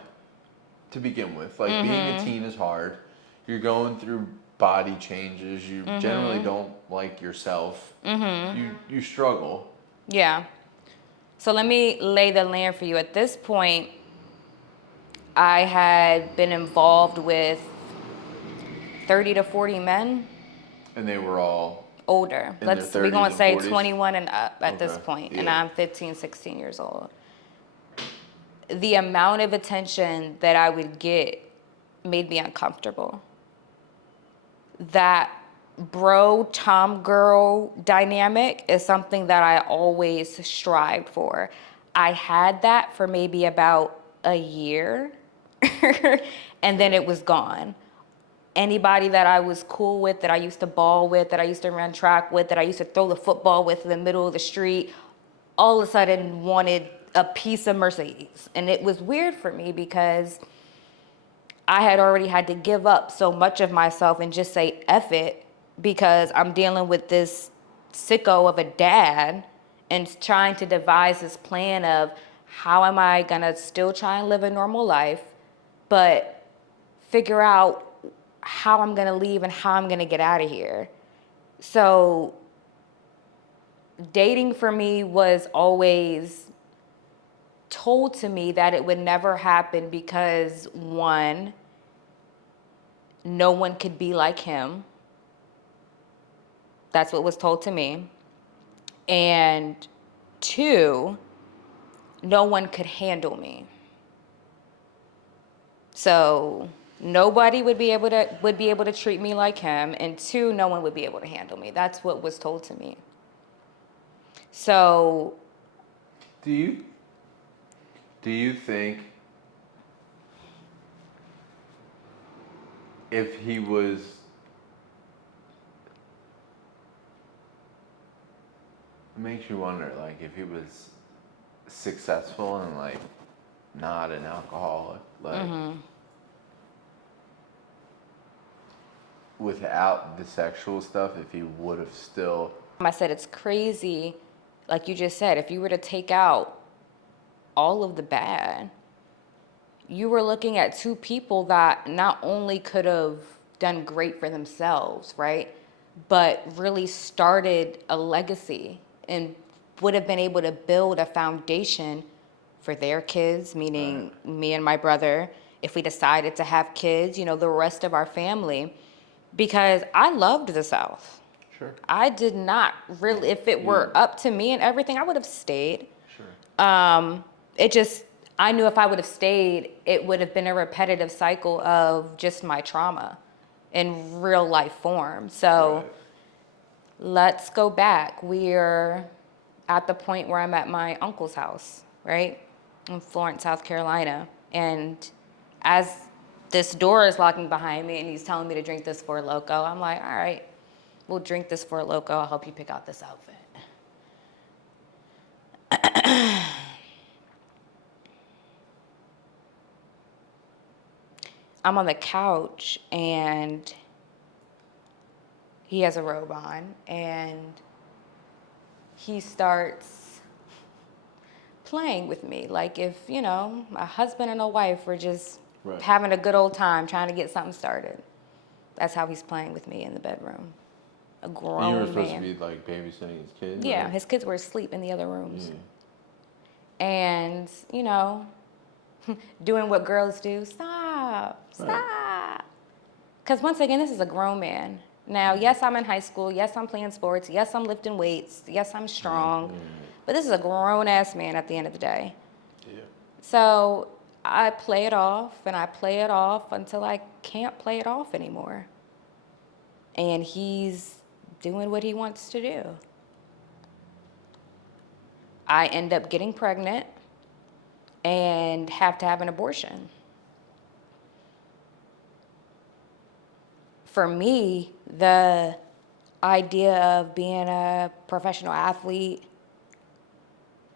to begin with. Like being a teen is hard. You're going through body changes. You generally don't like yourself. You struggle. Yeah. So let me lay the land for you. At this point, I had been involved with 30 to 40 men. And they were all Older. in their We're 30s going to and say 40s? 21 and up at this Okay, point, and yeah. I'm 15, 16 years old. The amount of attention that I would get made me uncomfortable. That bro tom girl dynamic is something that I always strived for. I had that for maybe about a year and then it was gone. Anybody that I was cool with, that I used to ball with, that I used to run track with, that I used to throw the football with in the middle of the street, all of a sudden wanted a piece of Mercedes. And it was weird for me because I had already had to give up so much of myself and just say F it, because I'm dealing with this sicko of a dad and trying to devise this plan of how am I gonna still try and live a normal life, but figure out how I'm gonna leave and how I'm gonna get out of here. So dating for me was always told to me that it would never happen because, one, no one could be like him. That's what was told to me. And two, no one could handle me. So nobody would be able to treat me like him, and two, no one would be able to handle me. That's what was told to me. So Do you think if he was it makes you wonder, like if he was successful and like not an alcoholic, like without the sexual stuff, if he would have still I said, it's crazy, like you just said, if you were to take out all of the bad, you were looking at two people that not only could have done great for themselves, right, but really started a legacy and would have been able to build a foundation for their kids, meaning me and my brother, if we decided to have kids, the rest of our family, because I loved the South. Sure. I did not really, if it were up to me and everything, I would have stayed. Sure. It just, I knew if I would have stayed, it would have been a repetitive cycle of just my trauma in real life form. So let's go back. We're at the point where I'm at my uncle's house, right? In Florence, South Carolina. And as this door is locking behind me and he's telling me to drink this Four Loko, I'm like, all right, we'll drink this Four Loko. I'll help you pick out this outfit. I'm on the couch and he has a robe on and he starts playing with me. Like if, a husband and a wife were just having a good old time trying to get something started. That's how he's playing with me in the bedroom. A grown man. You were supposed to be like babysitting his kids? Yeah, right? his kids were asleep in the other rooms. Yeah. And, doing what girls do, stop. Because once again, this is a grown man. Now, yes, I'm in high school. Yes, I'm playing sports. Yes, I'm lifting weights. Yes, I'm strong. But this is a grown-ass man at the end of the day. Yeah. So I play it off, and I play it off until I can't play it off anymore. And he's doing what he wants to do. I end up getting pregnant and have to have an abortion. For me, the idea of being a professional athlete,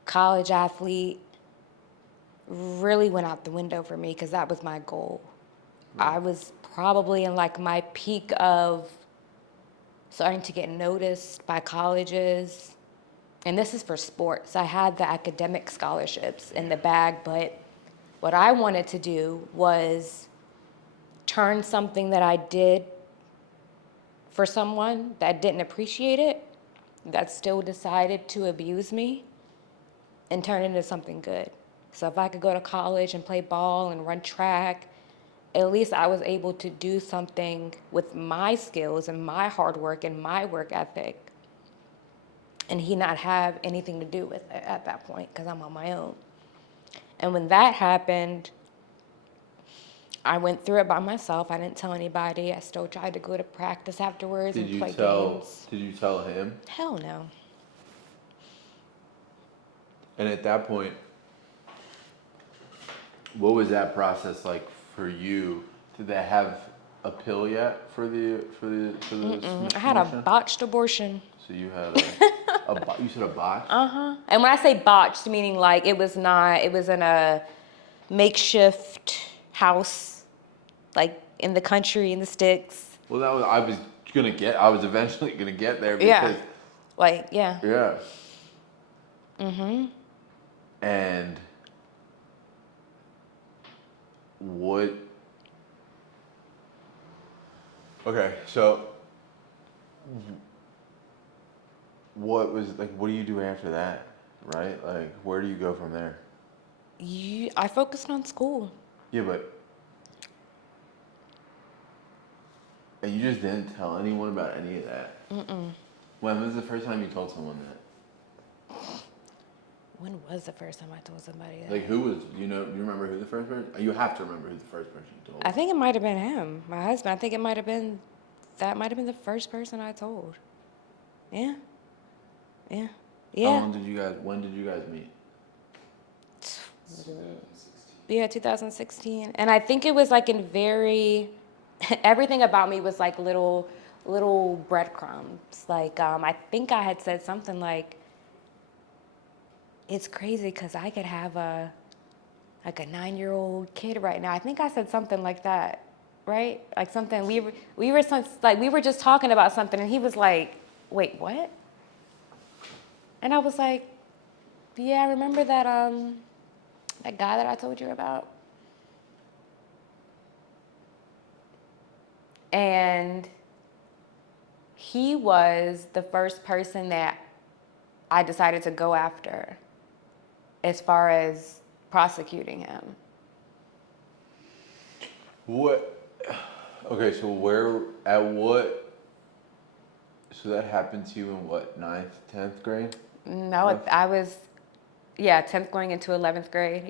college athlete, really went out the window for me because that was my goal. I was probably in like my peak of starting to get noticed by colleges, and this is for sports. I had the academic scholarships in the bag, but what I wanted to do was turn something that I did for someone that didn't appreciate it, that still decided to abuse me, and turn it into something good. So if I could go to college and play ball and run track, at least I was able to do something with my skills and my hard work and my work ethic, and he not have anything to do with it at that point because I'm on my own. And when that happened, I went through it by myself. I didn't tell anybody. I still tried to go to practice afterwards and play games. Did you tell him? Hell no. And at that point, what was that process like for you? Did they have a pill yet for the I had a botched abortion. So you had you said a botch? And when I say botched, meaning like it was in a makeshift house, like in the country, in the sticks. Well, I was eventually gonna get there because Yeah. And what? Okay, so what do you do after that, right? Like, where do you go from there? I focused on school. Yeah, and you just didn't tell anyone about any of that? When was the first time you told someone that? When was the first time I told somebody that? Like, who was, do you remember who the first person? You have to remember who the first person you told. I think it might have been him, my husband. I think that might have been the first person I told. Yeah. When did you guys meet? Yeah, 2016. And I think it was like everything about me was like little breadcrumbs. Like, I think I had said something like, it's crazy because I could have a 9-year-old kid right now. I think I said something like that, right? Like something we were just talking about something, and he was like, "Wait, what?" And I was like, "Yeah, remember that guy that I told you about?" And he was the first person that I decided to go after as far as prosecuting him. What? Okay, so so that happened to you in what, 9th, 10th grade? No, I was, 10th going into 11th grade,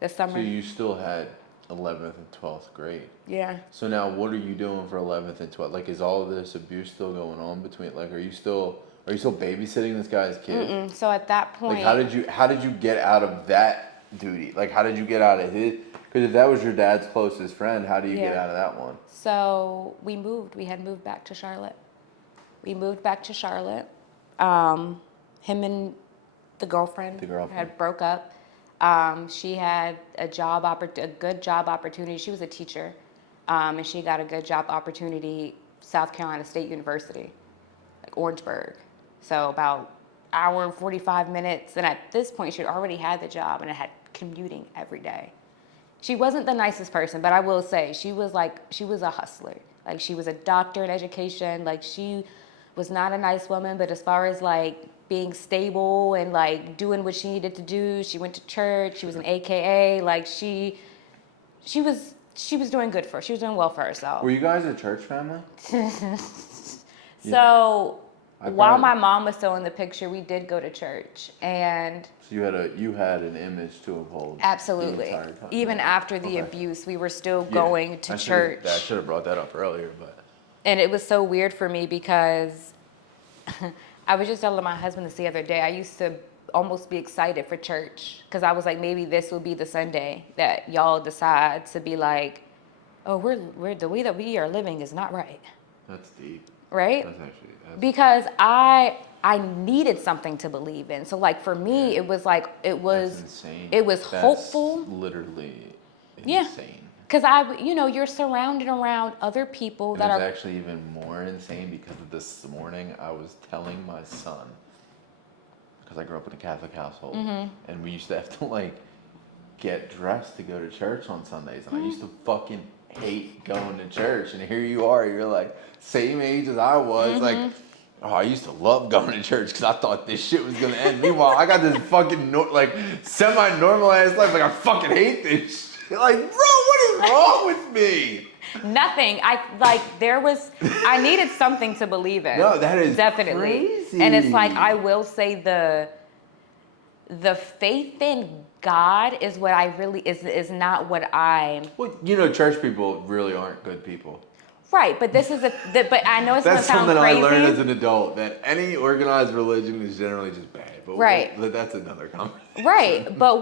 this summer. So you still had 11th and 12th grade. Yeah. So now what are you doing for 11th and 12th? Like, is all of this abuse still going on between, like, are you still babysitting this guy's kid? So at that point. Like, how did you get out of that duty? Like, how did you get out of his? Because if that was your dad's closest friend, how do you get out of that one? So we moved. We had moved back to Charlotte. Him and the girlfriend had broke up. She had a good job opportunity. She was a teacher, and she got a good job opportunity, South Carolina State University, like Orangeburg. So about hour and 45 minutes. And at this point, she already had the job and had commuting every day. She wasn't the nicest person, but I will say she was a hustler. Like, she was a doctor in education. Like, she was not a nice woman, but as far as like being stable and like doing what she needed to do, she went to church. She was an AKA. Like, she was doing good she was doing well for herself. Were you guys a church family? So while my mom was still in the picture, we did go to church, and so you had an image to uphold. Absolutely. The entire time. Even after the abuse, we were still going to church. I should have brought that up earlier, but. And it was so weird for me because I was just telling my husband this the other day. I used to almost be excited for church because I was like, maybe this will be the Sunday that y'all decide to be like, oh, we're the way that we are living is not right. That's deep. Right? Because I needed something to believe in. So like for me, it was insane. It was hopeful. Literally insane. Yeah. Because you're surrounded around other people that are. It's actually even more insane because this morning I was telling my son because I grew up in a Catholic household, and we used to have to like get dressed to go to church on Sundays, and I used to fucking hate going to church. And here you are, you're like same age as I was, like. Oh, I used to love going to church because I thought this shit was gonna end. Meanwhile, I got this fucking semi-normalized life. Like I fucking hate this shit. Like, bro, what is wrong with me? Nothing. I needed something to believe in. No, that is definitely crazy. And it's like, I will say the faith in God is what I really is not what I'm. Well, you know, church people really aren't good people. Right, but this is but I know it's gonna That's sound something crazy. I learned as an adult, that any organized religion is generally just bad. But Right. but that's another conversation. Right, but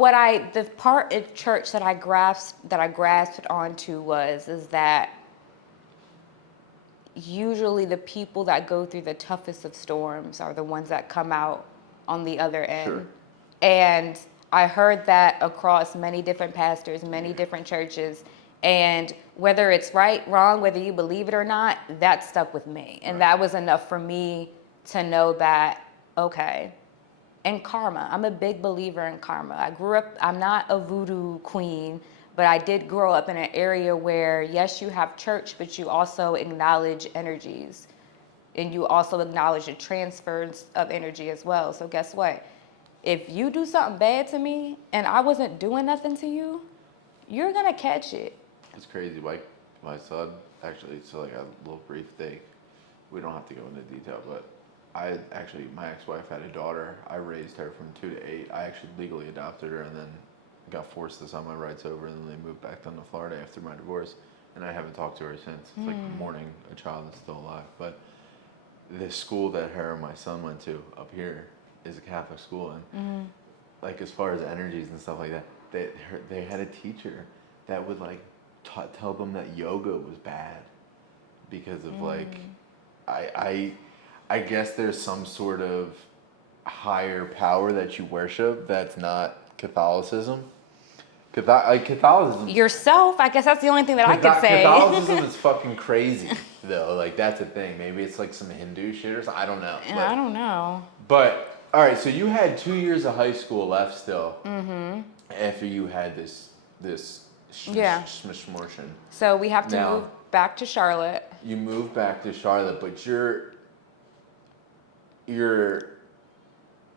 the part of church that I grasped onto is that usually the people that go through the toughest of storms are the ones that come out on the other end. Sure. And I heard that across many different pastors, many different churches. And whether it's right, wrong, whether you believe it or not, that stuck with me. And that was enough for me to know that, okay. And karma. I'm a big believer in karma. I'm not a voodoo queen, but I did grow up in an area where, yes, you have church, but you also acknowledge energies. And you also acknowledge the transfers of energy as well. So guess what? If you do something bad to me and I wasn't doing nothing to you, you're gonna catch it. It's crazy. My son, actually, so like a little brief thing. We don't have to go into detail, but my ex-wife had a daughter. I raised her from 2 to 8. I actually legally adopted her, and then got forced to sign my rights over, and then they moved back down to Florida after my divorce, and I haven't talked to her since. It's like mourning a child that's still alive. But the school that her and my son went to up here is a Catholic school, and like as far as energies and stuff like that, they had a teacher that would like tell them that yoga was bad because of like I guess there's some sort of higher power that you worship that's not Catholicism. Catholicism. Yourself, I guess that's the only thing that I could say. Catholicism is fucking crazy, though. Like that's a thing. Maybe it's like some Hindu shit or something. I don't know. Yeah, I don't know. But all right, so you had 2 years of high school left still. After you had this smishmortion. So we have to Now, move back to Charlotte. You moved back to Charlotte, but you're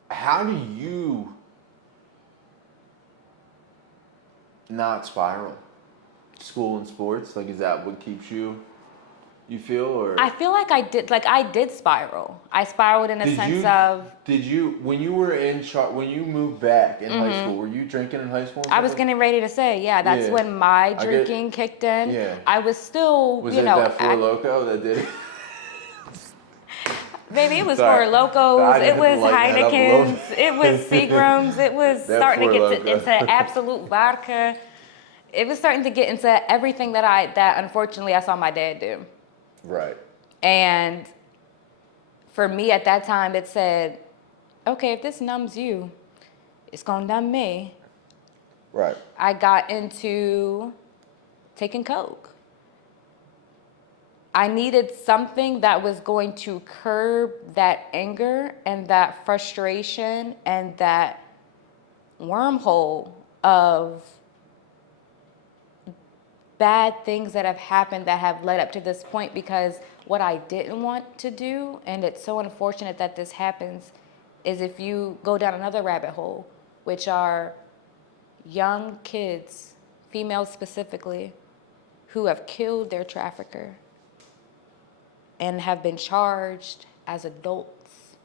how do you not spiral? School and sports? Like, is that what keeps you feel, or? I feel like I did spiral. I spiraled in a sense of. Did you, when you were when you moved back in high school, were you drinking in high school? I was getting ready to say, that's when my drinking kicked in. Yeah. I was still, Was it that Four Loko that did it? Baby, it was Sorry. Four Locos, it was Heineken's, Heineken's, it was Seagrams, it was That starting to Four get Loko. into absolute vodka. It was starting to get into everything that unfortunately I saw my dad do. Right. And for me at that time, it said, okay, if this numbs you, it's gonna numb me. Right. I got into taking Coke. I needed something that was going to curb that anger and that frustration and that wormhole of bad things that have happened that have led up to this point, because what I didn't want to do, and it's so unfortunate that this happens, is if you go down another rabbit hole, which are young kids, females specifically, who have killed their trafficker and have been charged as adults,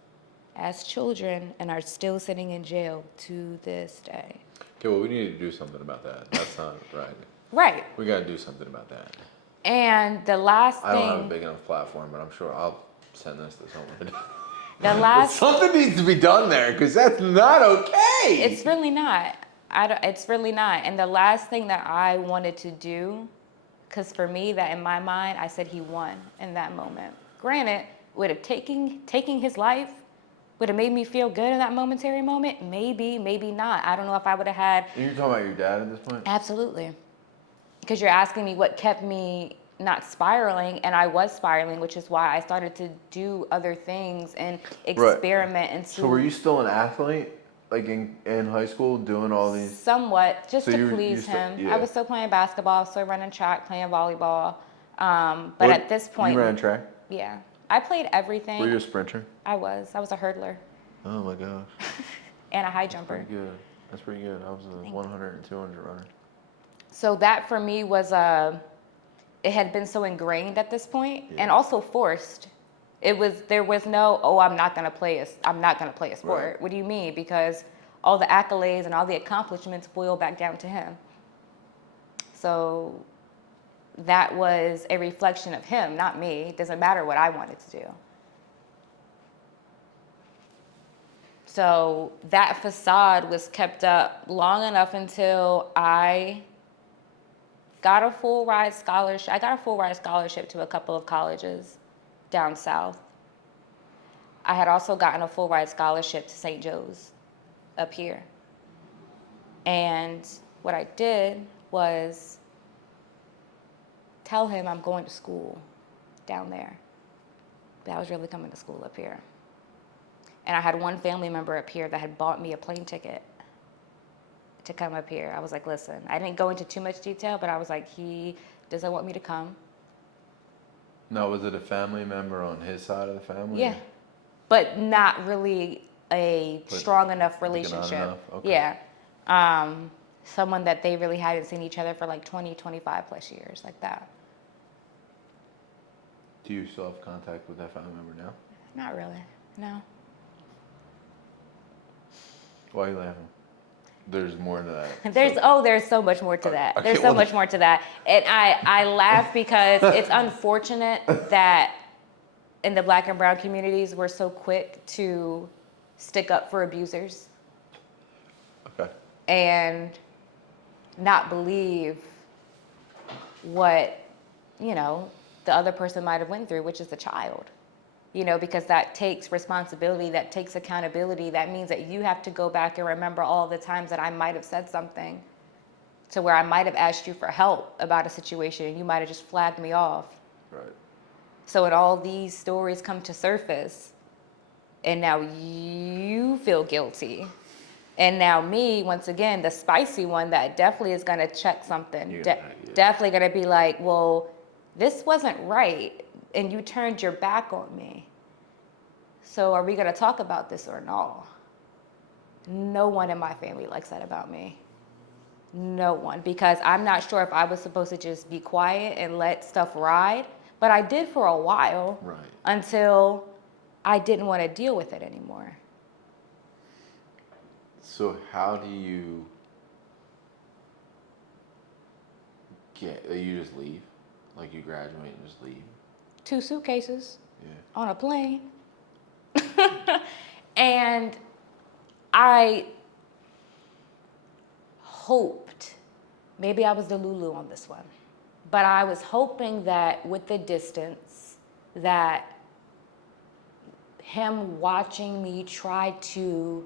as children, and are still sitting in jail to this day. Okay, well, we need to do something about that. That's not right. Right. We got to do something about that. And the last I thing... don't have a big enough platform, but I'm sure I'll send this to someone. The last... Something needs to be done there, because that's not okay. It's really not. It's really not. And the last thing that I wanted to do, because for me, that in my mind, I said he won in that moment. Granted, would have taking his life, would have made me feel good in that momentary moment? Maybe, maybe not. I don't know if I would have had... You're talking about your dad at this point? Absolutely. Because you're asking me what kept me not spiraling, and I was spiraling, which is why I started to do other things and Right. experiment and So were you still an athlete, like in high school, doing all these? somewhat just So to you please still, him. yeah. I was still playing basketball, still running track, playing volleyball. But What- at this point, you ran track. yeah, I played everything. Were you a sprinter? I was a hurdler Oh my gosh. and a high That's jumper. pretty good. That's pretty good. I was a 100 and 200 runner. So that for me was it had been so ingrained at this point, Yeah. and also forced. There was no, oh, I'm not gonna play a sport. Right. What do you mean? Because all the accolades and all the accomplishments boil back down to him. So that was a reflection of him, not me. It doesn't matter what I wanted to do. So that facade was kept up long enough until I got a full ride scholarship. I got a full ride scholarship to a couple of colleges down south. I had also gotten a full ride scholarship to St. Joe's up here. And what I did was tell him I'm going to school down there. But I was really coming to school up here. And I had one family member up here that had bought me a plane ticket to come up here. I was like, listen, I didn't go into too much detail, but I was like, he doesn't want me to come. No, was it a family member on his side of the family? Yeah. But not really a strong enough relationship. Not enough? Okay. Yeah. Someone that they really hadn't seen each other for like 20, 25 plus years, like that. Do you still have contact with that family member now? Not really, no. Why are you laughing? There's more to that. There's so much more to that. There's so much more to that. And I laugh because it's unfortunate that in the Black and brown communities, we're so quick to stick up for abusers. Okay. And not believe what, the other person might have went through, which is the child. Because that takes responsibility, that takes accountability. That means that you have to go back and remember all the times that I might have said something to where I might have asked you for help about a situation and you might have just flagged me off. Right. So when all these stories come to surface and now you feel guilty. And now me, once again, the spicy one that definitely is gonna check something. Definitely gonna be like, well, this wasn't right. And you turned your back on me. So are we gonna talk about this or no? No one in my family likes that about me. No one, because I'm not sure if I was supposed to just be quiet and let stuff ride, but I did for a while. Right. Until I didn't want to deal with it anymore. So how do you you just leave? Like you graduate and just leave? 2 suitcases Yeah. on a plane. And I hoped, maybe I was the Lulu on this one, but I was hoping that with the distance, that him watching me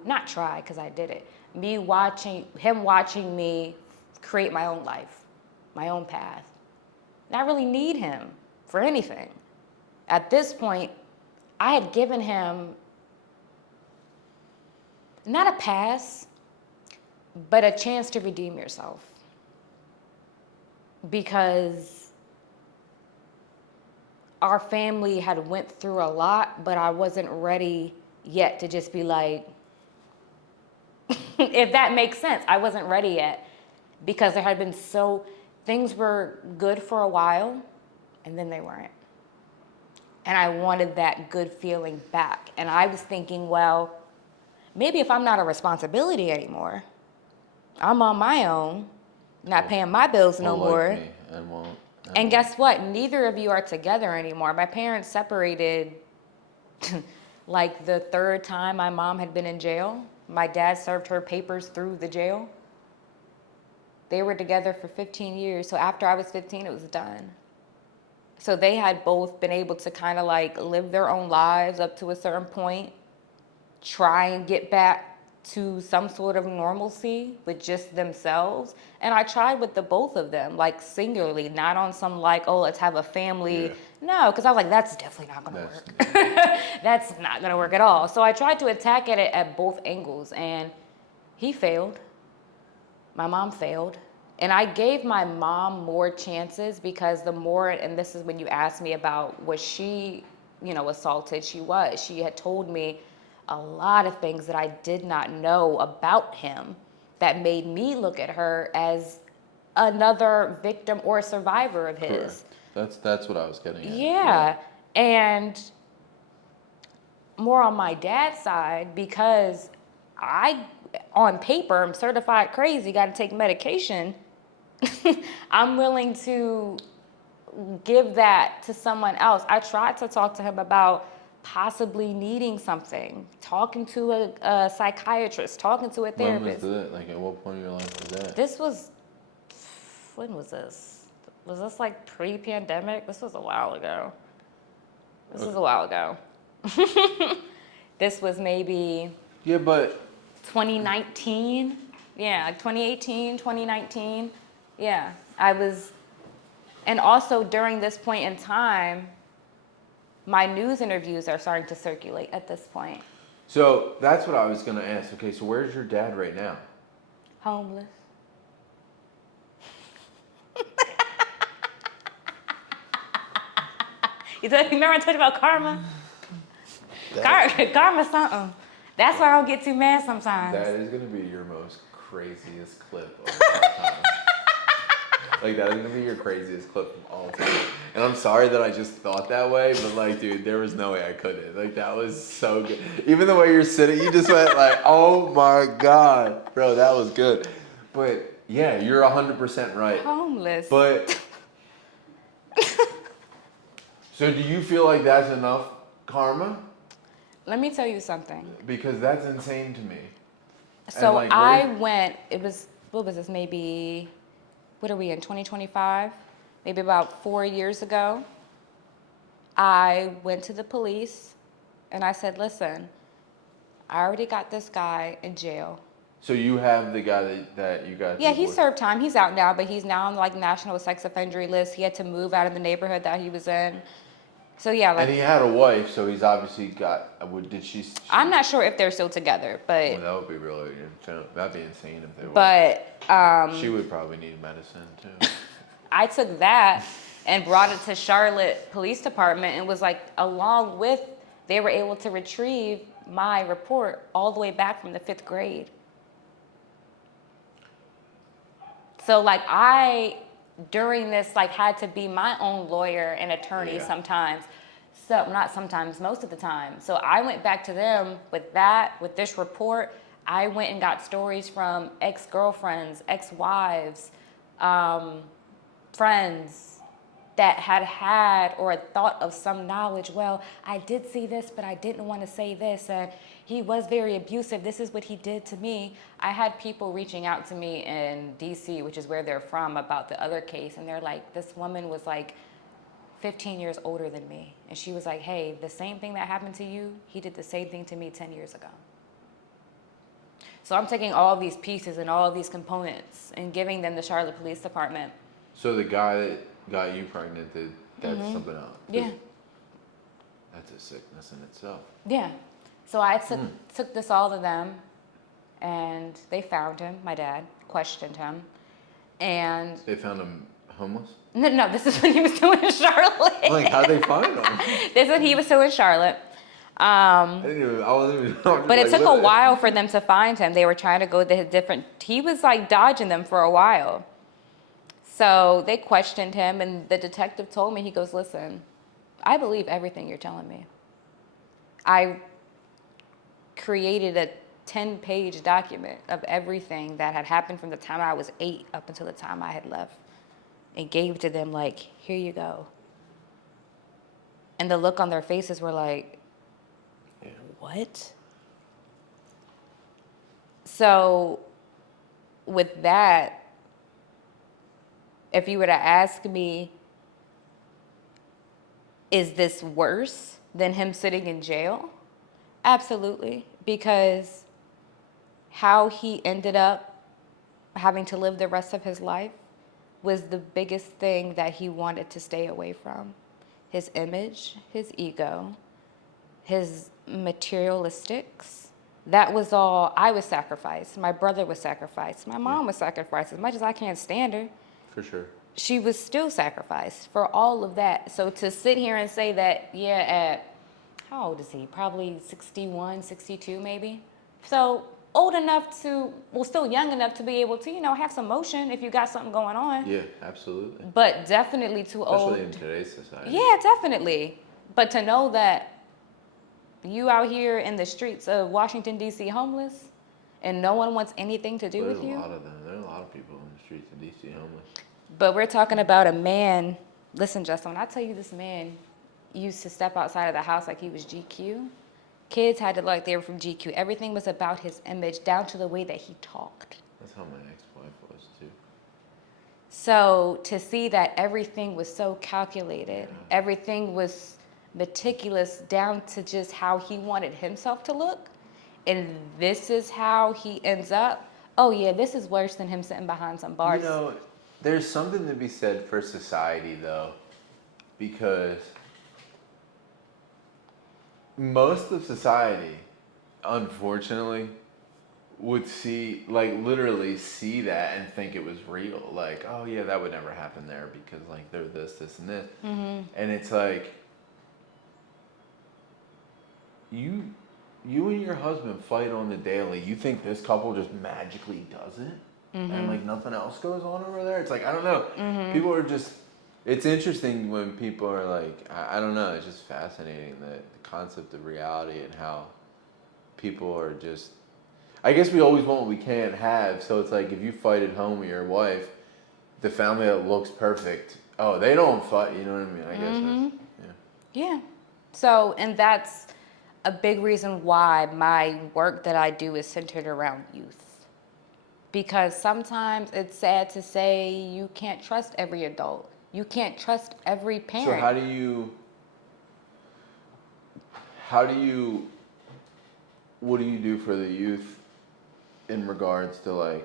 not try, because I did it, him watching me create my own life, my own path. And I really need him for anything. At this point, I had given him not a pass, but a chance to redeem yourself. Because our family had went through a lot, but I wasn't ready yet to just be like, if that makes sense, I wasn't ready yet. Because there had been things were good for a while, and then they weren't. And I wanted that good feeling back. And I was thinking, well, maybe if I'm not a responsibility anymore, I'm on my own, not paying my bills no more. Like me and won't. And guess what? Neither of you are together anymore. My parents separated like the 3rd time my mom had been in jail. My dad served her papers through the jail. They were together for 15 years. So after I was 15, it was done. So they had both been able to kind of like live their own lives up to a certain point, try and get back to some sort of normalcy with just themselves. And I tried with the both of them, like singularly, not on some like, oh, let's have a family. Yeah. No, because I was like, that's definitely not gonna work. That's not gonna work at all. So I tried to attack at it at both angles, and he failed. My mom failed. And I gave my mom more chances because the more, and this is when you asked me about was she, assaulted, she had told me a lot of things that I did not know about him that made me look at her as another victim or a survivor of his. Correct. That's what I was getting at. Yeah. And more on my dad's side, because on paper, I'm certified crazy, got to take medication. I'm willing to give that to someone else. I tried to talk to him about possibly needing something, talking to a psychiatrist, talking to a therapist. When was that? Like, at what point in your life was that? When was this? Was this like pre-pandemic? This was a while ago. This was maybe... Yeah, but... 2019? Yeah, like 2018, 2019. Yeah, and also during this point in time, my news interviews are starting to circulate at this point. So that's what I was going to ask. Okay, so where's your dad right now? Homeless. Remember I told you about karma? Karma something. That's why I don't get too mad sometimes. That is going to be your most craziest clip of all time. Like, that is going to be your craziest clip of all time. And I'm sorry that I just thought that way, but, like, dude, there was no way I couldn't. Like, that was so good. Even the way you're sitting, you just went like, oh, my God. Bro, that was good. But, yeah, you're 100% right. Homeless. But, so do you feel like that's enough karma? Let me tell you something. Because that's insane to me. So like, what was this, maybe, what are we in, 2025? Maybe about 4 years ago. I went to the police and I said, listen, I already got this guy in jail. So you have the guy that you got? Yeah, he served time. He's out now, but he's now on like national sex offender list. He had to move out of the neighborhood that he was in. So yeah, like, and he had a wife, so he's obviously got. Did she? I'm not sure if they're still together, but Well, that would be really. That'd be insane if they were. But she would probably need medicine too. I took that and brought it to Charlotte Police Department, and was like, along with, they were able to retrieve my report all the way back from the 5th grade. So like during this, like, had to be my own lawyer and attorney sometimes. So not sometimes, most of the time. So I went back to them with this report. I went and got stories from ex-girlfriends, ex-wives, friends that had or thought of some knowledge. Well, I did see this, but I didn't want to say this. And he was very abusive. This is what he did to me. I had people reaching out to me in DC, which is where they're from, about the other case. And they're like, this woman was like 15 years older than me. And she was like, hey, the same thing that happened to you, he did the same thing to me 10 years ago. So I'm taking all of these pieces and all of these components and giving them to Charlotte Police Department. So the guy that got you pregnant, that's something else. Yeah. That's a sickness in itself. Yeah. So I took this all to them, and they found him, my dad, questioned him, and... They found him homeless? No, this is when he was still in Charlotte. Like, how'd they find him? This is when he was still in Charlotte. I wasn't even know. But it took a while for them to find him. They were trying to go the different... He was, like, dodging them for a while. So they questioned him, and the detective told me, he goes, listen, I believe everything you're telling me. I created a 10-page document of everything that had happened from the time I was 8 up until the time I had left, and gave to them like, here you go. And the look on their faces were like, what? So with that, if you were to ask me, is this worse than him sitting in jail? Absolutely, because how he ended up having to live the rest of his life was the biggest thing that he wanted to stay away from. His image, his ego, his materialistics. That was all. I was sacrificed. My brother was sacrificed. My mom was sacrificed. As much as I can't stand her, For sure. she was still sacrificed for all of that. So to sit here and say that, yeah, at, how old is he? Probably 61, 62 maybe. So old enough to, well, still young enough to be able to, have some motion if you got something going on. Yeah, absolutely. But definitely too old. Especially in today's society. Yeah, definitely. But to know that you out here in the streets of Washington, D.C. homeless, and no one wants anything to do with you. There's a lot of them. There are a lot of people in the streets of D.C. homeless. But we're talking about a man. Listen, Justin, when I tell you this man used to step outside of the house like he was GQ, kids had to look like they were from GQ. Everything was about his image, down to the way that he talked. That's how my ex-wife was, too. So to see that everything was so calculated, everything was meticulous down to just how he wanted himself to look, and this is how he ends up. Oh yeah, this is worse than him sitting behind some bars. There's something to be said for society, though, because most of society, unfortunately, would literally see that and think it was real. Like, oh yeah, that would never happen there because they're this, and this. Mm-hmm. And it's like, you and your husband fight on the daily. You think this couple just magically does it? Mm-hmm. And nothing else goes on over there? It's like, I don't know. Mm-hmm. People are just, it's interesting when people are like, I don't know, it's just fascinating, the concept of reality and how people are just, I guess we always want what we can't have. So it's like, if you fight at home with your wife, the family that looks perfect, oh, they don't fight, you know what I mean? I guess that's, Yeah. So, and that's a big reason why my work that I do is centered around youth. Because sometimes it's sad to say you can't trust every adult. You can't trust every parent. So what do you do for the youth in regards to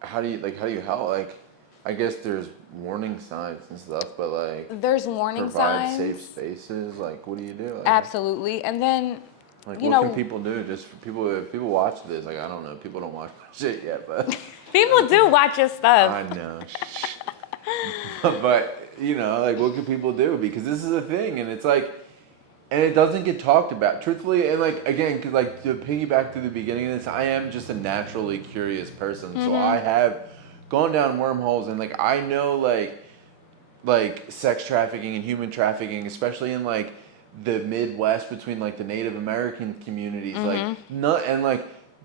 how do you help? I guess there's warning signs and stuff, but there's warning provide signs. safe spaces. What do you do? Absolutely. And then what can people do? Just for people, if people watch this, I don't know, people don't watch my shit yet, but people do watch your stuff. I know. But what can people do? Because this is a thing, and it's and it doesn't get talked about, truthfully. And again, because to piggyback to the beginning of this, I am just a naturally curious person, so I have gone down wormholes, and I know sex trafficking and human trafficking, especially in the Midwest between the Native American communities,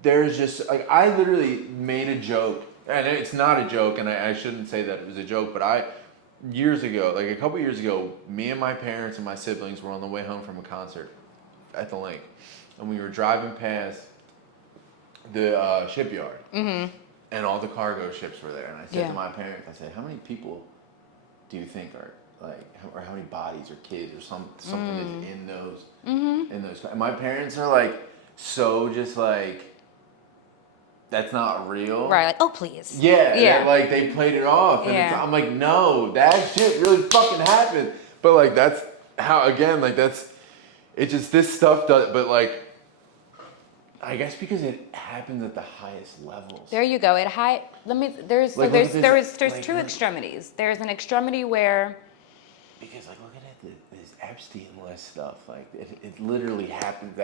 there's just I literally made a joke, and it's not a joke, and I shouldn't say that it was a joke, but a couple years ago, me and my parents and my siblings were on the way home from a concert at the lake, and we were driving past the shipyard, and all the cargo ships were there, and I said to my parents, I said, how many people do you think are or how many bodies or kids or something is in those in those? And my parents are so just that's not real. Right, oh please. Yeah. They played it off, and I'm like, no, that shit really fucking happened. But that's how, again, that's, it just, this stuff does, but I guess because it happens at the highest levels. There you go. There's two extremities. There's an extremity where, because looking at this Epstein list stuff, it literally happens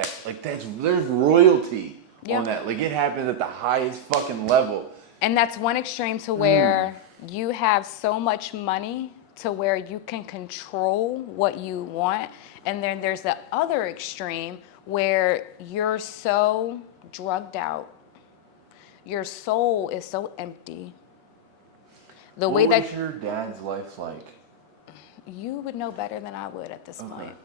there's royalty on that. It happens at the highest fucking level. And that's one extreme to where you have so much money to where you can control what you want. And then there's the other extreme where you're so drugged out. Your soul is so empty. What was your dad's life like? You would know better than I would at this point.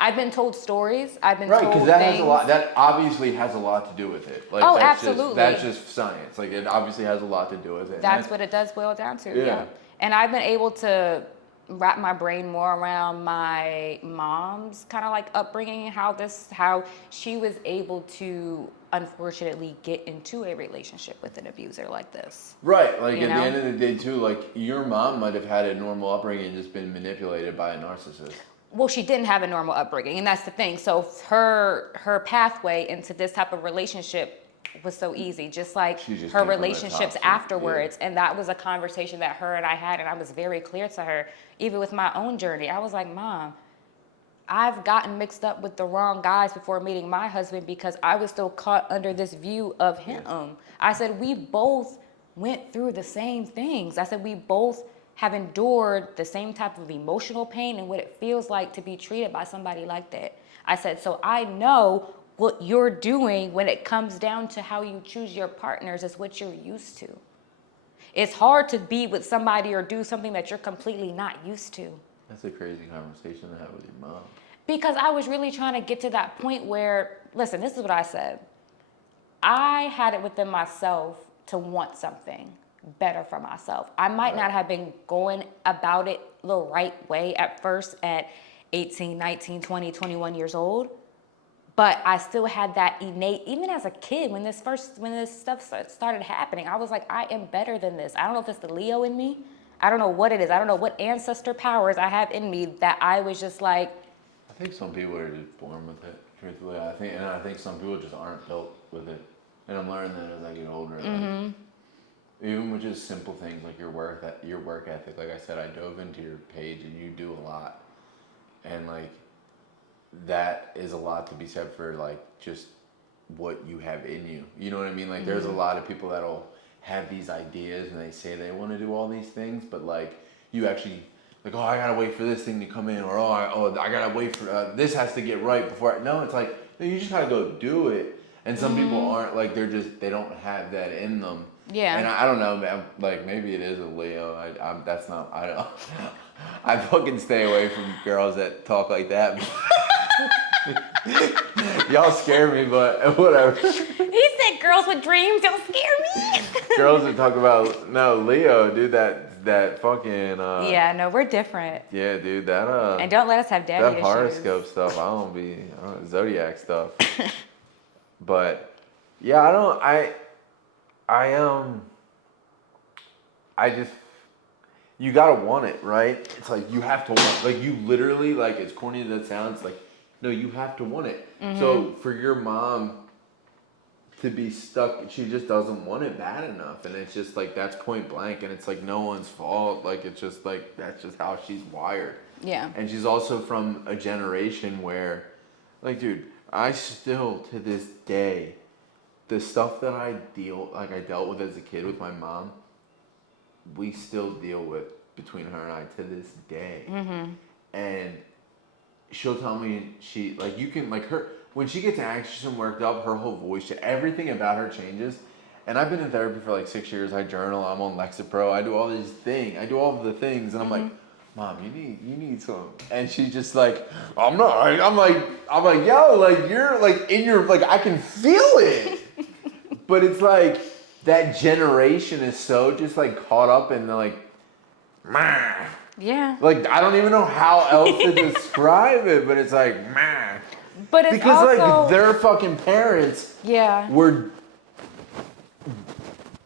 I've been told stories. I've been told because has a lot. That obviously has a lot to do with it. Absolutely. That's just science. It obviously has a lot to do with it. That's what it does boil down to. Yeah. And I've been able to wrap my brain more around my mom's kind of like upbringing, how she was able to unfortunately get into a relationship with an abuser like this. Right, like You at the know? end of the day too, like your mom might have had a normal upbringing and just been manipulated by a narcissist. Well, she didn't have a normal upbringing, and that's the thing. So her pathway into this type of relationship was so easy, just like She just her came from the relationships top, afterwards. And that was a conversation that her and I had, and I was very clear to her, even with my own journey. I was like, Mom, I've gotten mixed up with the wrong guys before meeting my husband because I was still caught under this view of him. I said, we both went through the same things. I said, we both have endured the same type of emotional pain and what it feels like to be treated by somebody like that. I said, so I know what you're doing when it comes down to how you choose your partners is what you're used to. It's hard to be with somebody or do something that you're completely not used to. That's a crazy conversation to have with your mom. Because I was really trying to get to that point where, listen, this is what I said. I had it within myself to want something better for myself. I might not have been going about it the right way at first at 18, 19, 20, 21 years old. But I still had that innate, even as a kid, when this stuff started happening, I was like, I am better than this. I don't know if it's the Leo in me. I don't know what it is. I don't know what ancestor powers I have in me that I was just like. I think some people are just born with it, truthfully. I think some people just aren't built with it. And I'm learning that as I get older. Mm-hmm. Like, even with just simple things like your work ethic. Like I said, I dove into your page and you do a lot. And like, that is a lot to be said for like just what you have in you. You know what I mean? Like there's a lot of people that'll have these ideas and they say they want to do all these things, but like you actually like, oh, I gotta wait for this thing to come in, or I gotta wait for this has to get right before. No, it's like no, you just gotta go do it. And some people aren't like they don't have that in them. Yeah. And I don't know, man. Like maybe it is a Leo. That's not. I don't. I fucking stay away from girls that talk like that. Y'all scare me, but whatever. He said girls with dreams don't scare me. Girls that talk about Leo, dude. That fucking. Yeah, no, we're different. Yeah, dude. That And don't let us have daddy that issues. horoscope stuff. I don't zodiac stuff. But yeah, I just you gotta want it, right? It's like you have to want, like you literally, like as corny as that sounds, like no, you have to want it. So for your mom to be stuck, she just doesn't want it bad enough, and it's just like that's point blank, and it's like no one's fault. Like it's just like that's just how she's wired. Yeah. And she's also from a generation where, like, dude, I still to this day, the stuff that I dealt with as a kid with my mom, we still deal with between her and I to this day. And she'll tell me you can like her when she gets anxious and worked up, her whole voice, everything about her changes. And I've been in therapy for like 6 years. I journal. I'm on Lexapro. I do all these things. I do all of the things, and I'm like, Mom, you need some. And she's just like, I'm not. I'm like, yo, like you're like in your like I can feel it. But it's like that generation is so just like caught up in the like, meh. Yeah. Like I don't even know how else to describe it, but it's like, meh. But it's because also, like their fucking parents were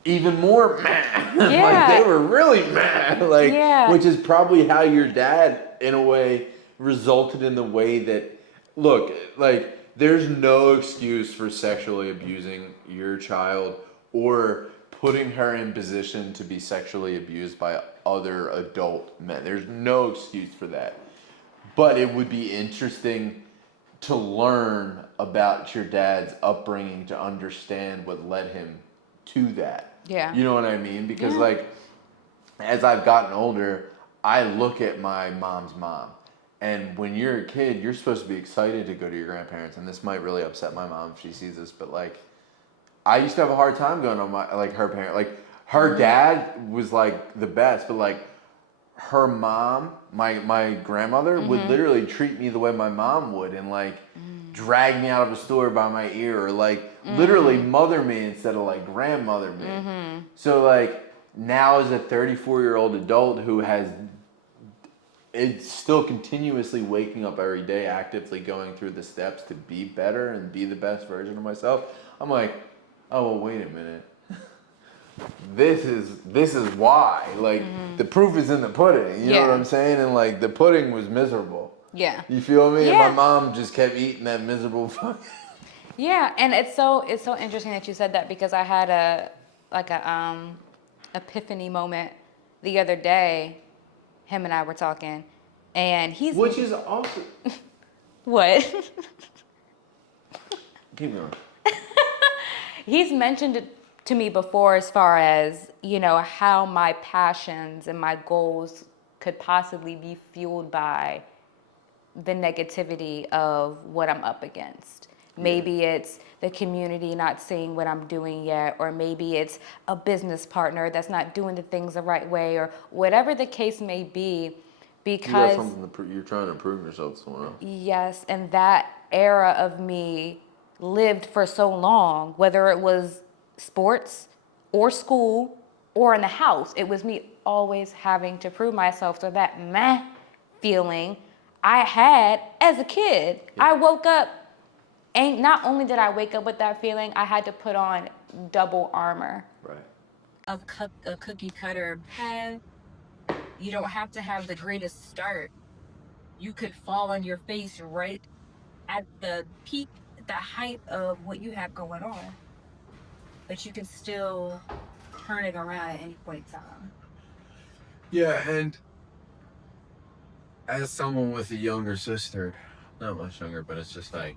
even more mad. Like they were really mad. Like which is probably how your dad in a way resulted in the way that look, like there's no excuse for sexually abusing your child or putting her in position to be sexually abused by other adult men. There's no excuse for that. But it would be interesting to learn about your dad's upbringing to understand what led him to that. Yeah. You know what I mean? Because like, as I've gotten older, I look at my mom's mom. And when you're a kid, you're supposed to be excited to go to your grandparents. And this might really upset my mom if she sees this, but like, I used to have a hard time going to her parent. Like, her dad was like the best, but like, her mom, my grandmother, would literally treat me the way my mom would and like drag me out of a store by my ear or like literally mother me instead of like grandmother me. So like now as a 34-year-old adult who has it's still continuously waking up every day, actively going through the steps to be better and be the best version of myself. I'm like, oh well, wait a minute. This is why. Like the proof is in the pudding. You know what I'm saying? And like the pudding was miserable. Yeah. You feel me? Yeah. And my mom just kept eating that miserable fucking. Yeah, and it's so interesting that you said that, because I had a epiphany moment the other day. Him and I were talking, and Which is also. What? Keep going. He's mentioned it to me before, as far as, you know, how my passions and my goals could possibly be fueled by the negativity of what I'm up against. Maybe it's the community not seeing what I'm doing yet, or maybe it's a business partner that's not doing the things the right way, or whatever the case may be. Because you got something you're trying to prove yourself to someone else. Yes, and that era of me lived for so long, whether it was sports or school or in the house. It was me always having to prove myself. So that meh feeling I had as a kid, I woke up, and not only did I wake up with that feeling, I had to put on double armor. Right. A cookie cutter path. You don't have to have the greatest start. You could fall on your face right at the peak, the height of what you have going on, but you can still turn it around at any point in time. Yeah, and as someone with a younger sister, not much younger, but it's just like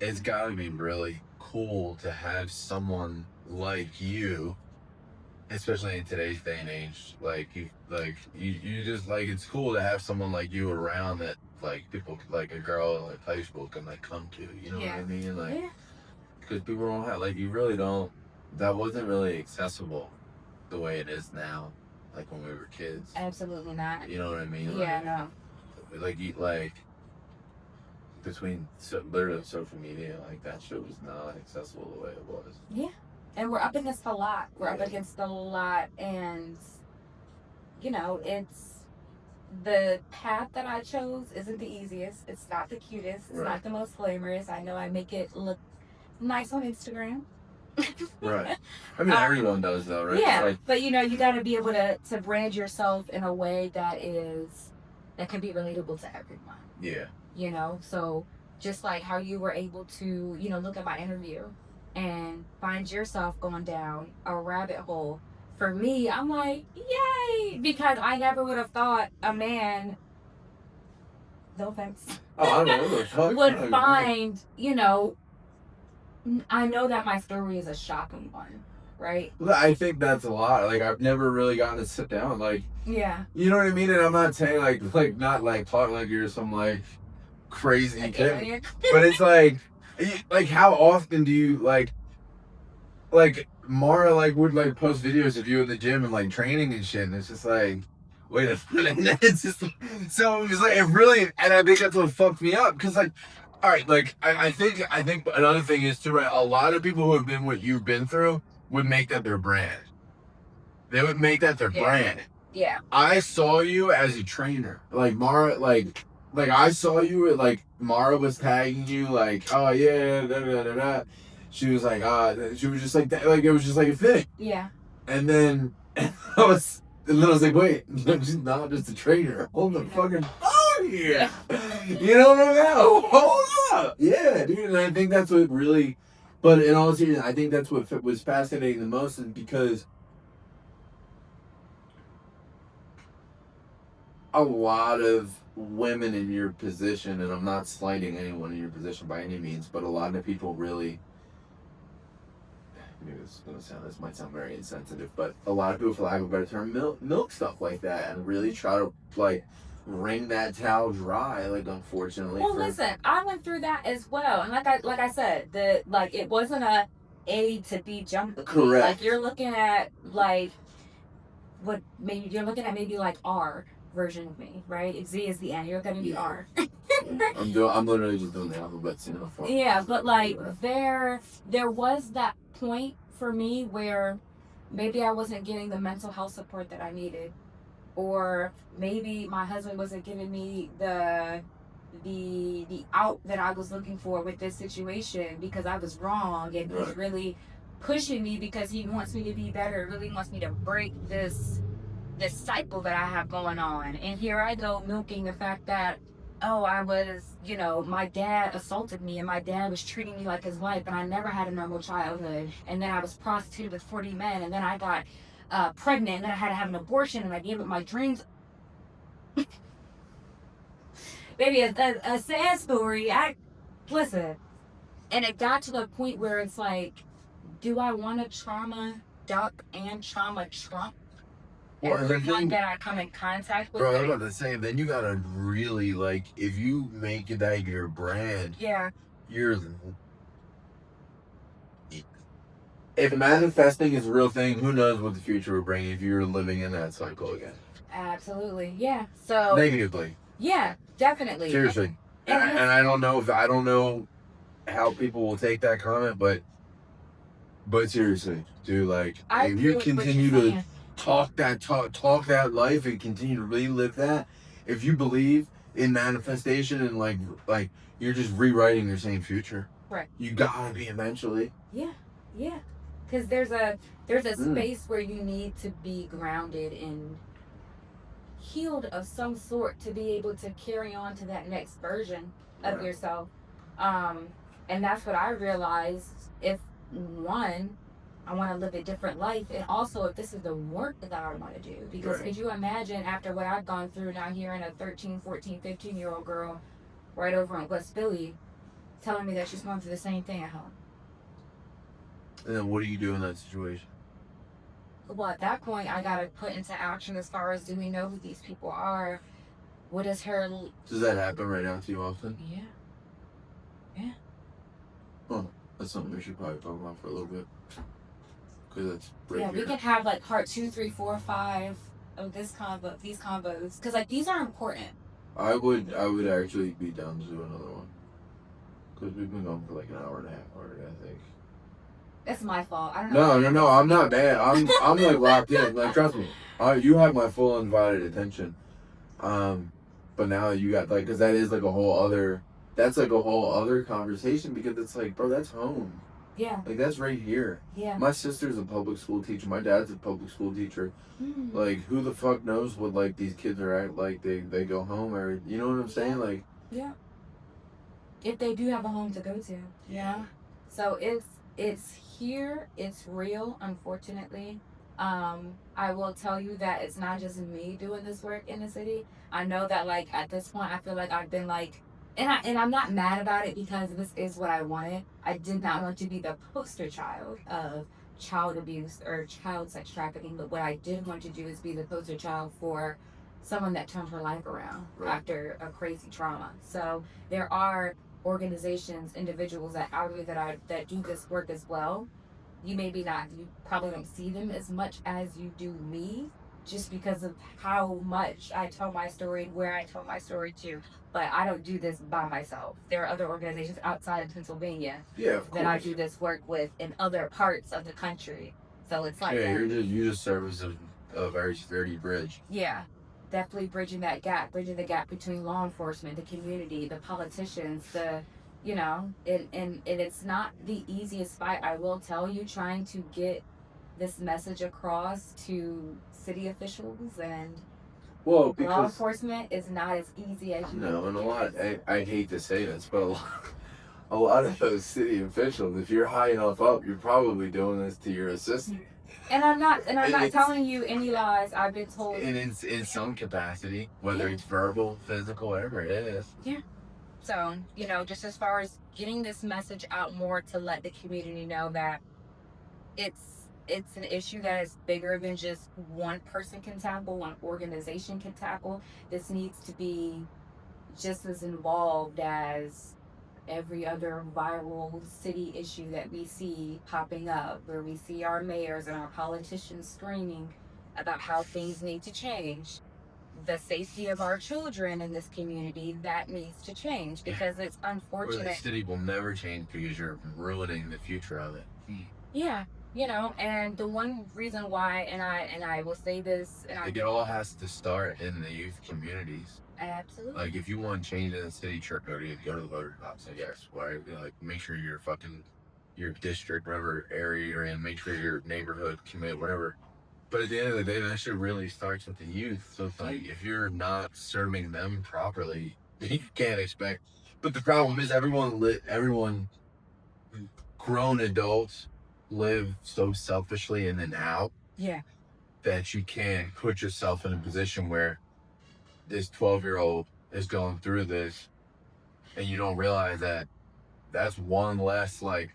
it's gotta be really cool to have someone like you, especially in today's day and age. You just like, it's cool to have someone like you around that like people, like a girl at high school can like come to, you know what I mean? Like, because people don't have, like, you really don't, that wasn't really accessible the way it is now, like when we were kids. Absolutely not. You know what I mean? Yeah, no. Like between literally social media, like that shit was not accessible the way it was. Yeah, and we're up against a lot. And you know, it's the path that I chose isn't the easiest. It's not the cutest. It's not the most glamorous. I know I make it look nice on Instagram. Right. I mean, everyone does though, right? Yeah, like, but you know, you got to be able to brand yourself in a way that can be relatable to everyone. Yeah. You know, so just like how you were able to, you know, look at my interview and find yourself going down a rabbit hole. For me, I'm like, yay, because I never would have thought a man, no offense, would find, you know, I know that my story is a shocking one, right? I think that's a lot. Like, I've never really gotten to sit down, like, yeah, you know what I mean? And I'm not saying like not like talking like you're some like crazy kid, but it's like how often do you like Mara like would like post videos of you in the gym and like training and shit, and it's just like, wait a minute, it's just so it was like, it really, and I think that's what fucked me up, because like, all right, like I think another thing is too, right, a lot of people who have been what you've been through would make that their brand. They would make that their brand. Yeah. I saw you as a trainer. Like Mara, like I saw you, like Mara was tagging you, like, oh yeah, da da da da. She was like, she was just like that, like it was just like a thing. Yeah. And then I was like, wait, she's not just a trainer. Hold the fucking phone here. You know what I mean? Hold up. Yeah, dude. And I think that's what really, but in all seriousness, I think that's what was fascinating the most, is because a lot of women in your position, and I'm not slighting anyone in your position by any means, but a lot of people really, maybe this might sound very insensitive, but a lot of people, for lack of a better term, milk stuff like that, and really try to like wring that towel dry, like, unfortunately. Well, listen, I went through that as well, and like I said, it wasn't A to B jump. Correct. Like, you're looking at like maybe like R version of me, right? If Z is the N, you're gonna be R. I'm literally just doing the alphabet, you know. Yeah, but like there was that point for me where maybe I wasn't getting the mental health support that I needed, or maybe my husband wasn't giving me the out that I was looking for with this situation because I was wrong, and he's really pushing me because he wants me to be better, really wants me to break this cycle that I have going on. And here I go milking the fact that, oh, I was, my dad assaulted me and my dad was treating me like his wife, and I never had a normal childhood. And then I was prostituted with 40 men, and then I got pregnant, and then I had to have an abortion, and I gave up my dreams. Maybe a sad story. Listen, and it got to the point where it's like, do I want to trauma duck and trauma trump everyone that I come in contact with? Bro, I was about to say, then you gotta really, like, if you make it that your brand, yeah, if manifesting is a real thing, who knows what the future will bring if you're living in that cycle again. Absolutely, yeah. So negatively. Yeah, definitely. Seriously. And I don't know how people will take that comment, but seriously, dude, like, if you continue to talk that life and continue to relive that, if you believe in manifestation and like you're just rewriting your same future. Right. You gotta be eventually. Yeah. Because there's a space where you need to be grounded and healed of some sort to be able to carry on to that next version of yourself. And that's what I realized. If one, I want to live a different life, and also if this is the work that I want to do, because could you imagine, after what I've gone through, now hearing a 13, 14, 15-year-old girl right over in West Philly telling me that she's going through the same thing at home? And then what do you do in that situation? Well, at that point, I gotta put into action as far as, do we know who these people are? What is her? Does that happen right now to you often? Yeah. Oh, that's something we should probably talk about for a little bit. Because that's right here. We can have like part 2, 3, 4, 5 of these combos, because like these are important. I would actually be down to do another one. Because we've been going for like an hour and a half already, I think. That's my fault. I don't know. No, I'm not bad. I'm like locked in. Like, trust me, you have my full undivided attention. But now you got like, because that is like a whole other. That's like a whole other conversation, because it's like, bro, that's home. Yeah. Like, that's right here. Yeah. My sister's a public school teacher. My dad's a public school teacher. Like, who the fuck knows what like these kids are at? Like, they go home, or you know what I'm saying? Like, yeah. If they do have a home to go to, yeah. So it's here. It's real. Unfortunately, I will tell you that it's not just me doing this work in the city. I know that like at this point, I feel like I've been like. And I'm not mad about it, because this is what I wanted. I did not want to be the poster child of child abuse or child sex trafficking, but what I did want to do is be the poster child for someone that turned her life around after a crazy trauma. So there are organizations, individuals that out there that do this work as well. You probably don't see them as much as you do me, just because of how much I tell my story, where I tell my story to. But I don't do this by myself. There are other organizations outside of Pennsylvania that I do this work with in other parts of the country. So it's like, you just serve as a very sturdy bridge. Yeah, definitely bridging the gap between law enforcement, the community, the politicians, and it's not the easiest fight. I will tell you, trying to get this message across to city officials and law enforcement is not as easy as you know. And a lot, I hate to say this, but a lot of those city officials, if you're high enough up, you're probably doing this to your assistant. And I'm not telling you any lies. I've been told. And in some capacity, whether it's verbal, physical, whatever it is. Yeah. So, just as far as getting this message out more to let the community know that it's an issue that is bigger than just one person can tackle, one organization can tackle. This needs to be just as involved as every other viral city issue that we see popping up, where we see our mayors and our politicians screaming about how things need to change. The safety of our children in this community, that needs to change, because it's unfortunate. Or the city will never change because you're ruining the future of it. Yeah. You know, and the one reason why, and I will say this, and I Like, it all has to start in the youth communities. absolutely, Like, if you want change in the city, sure, go to the voter box, I guess. Why? Like, make sure your fucking, your district, whatever area you're in, make sure your neighborhood, commit, whatever. But at the end of the day, that shit really starts with the youth. So it's like, if you're not serving them properly, you can't expect. But the problem is, everyone, grown adults, live so selfishly in and out yeah, that you can't put yourself in a position where this 12-year-old is going through this, and you don't realize that that's one less like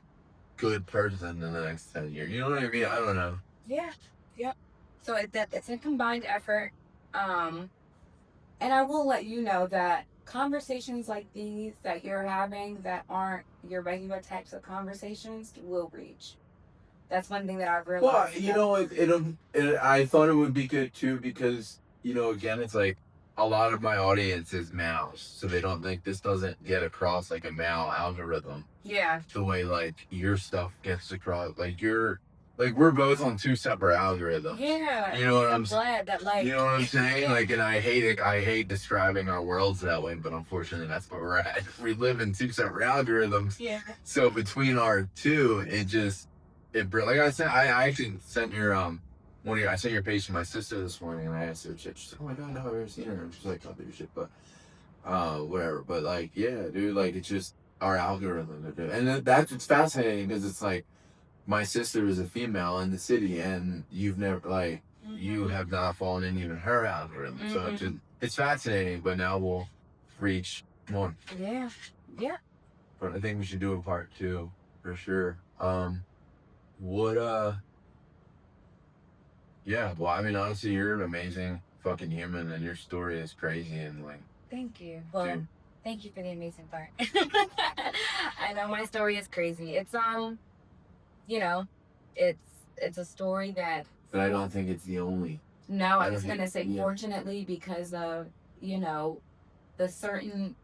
good person in the next 10 years. You know what I mean? I don't know. yeah, yep. So it's a combined effort. Um, And I will let you know that conversations like these that you're having that aren't your regular types of conversations will reach. That's one thing that I've Well, realized. you know, I thought it would be good too because, again, it's like a lot of my audience is males, so they don't think this doesn't get across like a male algorithm Yeah. the way like your stuff gets across. Like we're both on two separate algorithms. Yeah. You know what I'm glad that like You know what I'm saying? yeah. Like, and I hate it. I hate describing our worlds that way, but unfortunately, that's where we're at. We live in two separate algorithms. Yeah. So between our two, like I said, I actually sent I sent your page to my sister this morning, and I asked her, she's like, "Oh my god, no, I've never seen her." And she's like, "I'll do shit," but whatever. But like, yeah, dude, like it's just our algorithm, and that's it's fascinating because it's like my sister is a female in the city, and you've never like you have not fallen in even her algorithm. So it's fascinating. But now we'll reach more. Yeah. Yeah. But I think we should do a part two for sure. What Yeah. Well, I mean, honestly, you're an amazing fucking human, and your story is crazy, and like. Thank you. Well, Dude. thank you for the amazing part. I know my story is crazy. It's you know, it's a story that. But I don't think it's the only. No, I was gonna say fortunately because of the certain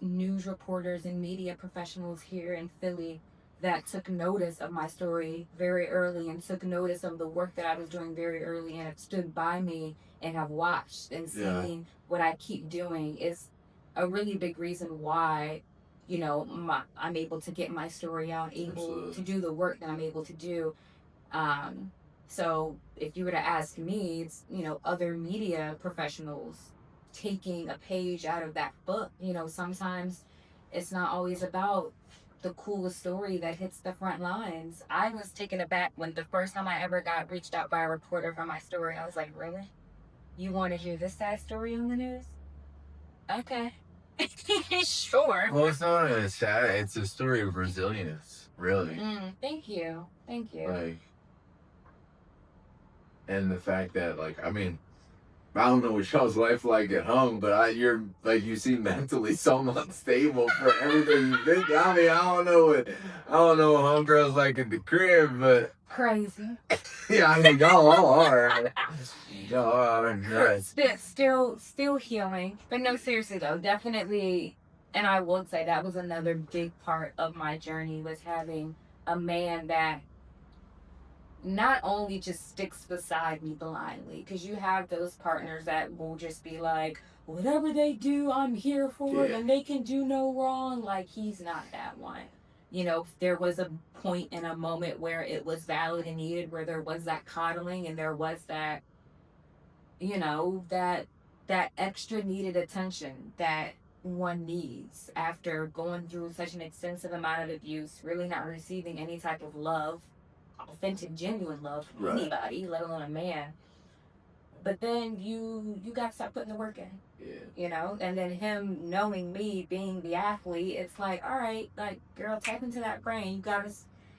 news reporters and media professionals here in Philly that took notice of my story very early and took notice of the work that I was doing very early and have stood by me and have watched and seen what I keep doing is a really big reason why, I'm able to get my story out, able to do the work that I'm able to do. So if you were to ask me, it's, other media professionals taking a page out of that book. Sometimes it's not always about the coolest story that hits the front lines. I was taken aback when the first time I ever got reached out by a reporter for my story. I was like, really? You want to hear this sad story on the news? Okay. Sure. Well, it's not a sad. It's a story of resilience, really. Thank you. Thank you. Like, and the fact that, like, I mean, I don't know what y'all's life like at home, but you're like you seem mentally somewhat stable for everything you've been. I mean, I don't know what homegirls like in the crib, but crazy. Yeah, I mean, y'all are. Y'all are nuts. Still healing, but no, seriously though, definitely. And I will say that was another big part of my journey was having a man that not only just sticks beside me blindly, because you have those partners that will just be like, whatever they do, I'm here for it, and they can do no wrong. Like, he's not that one. There was a point in a moment where it was valid and needed, where there was that coddling and there was that, that extra needed attention that one needs after going through such an extensive amount of abuse, really not receiving any type of love, authentic, genuine love from anybody, let alone a man. But then you got to start putting the work in. Yeah. And then him knowing me being the athlete, it's like, all right, like, girl, tap into that brain.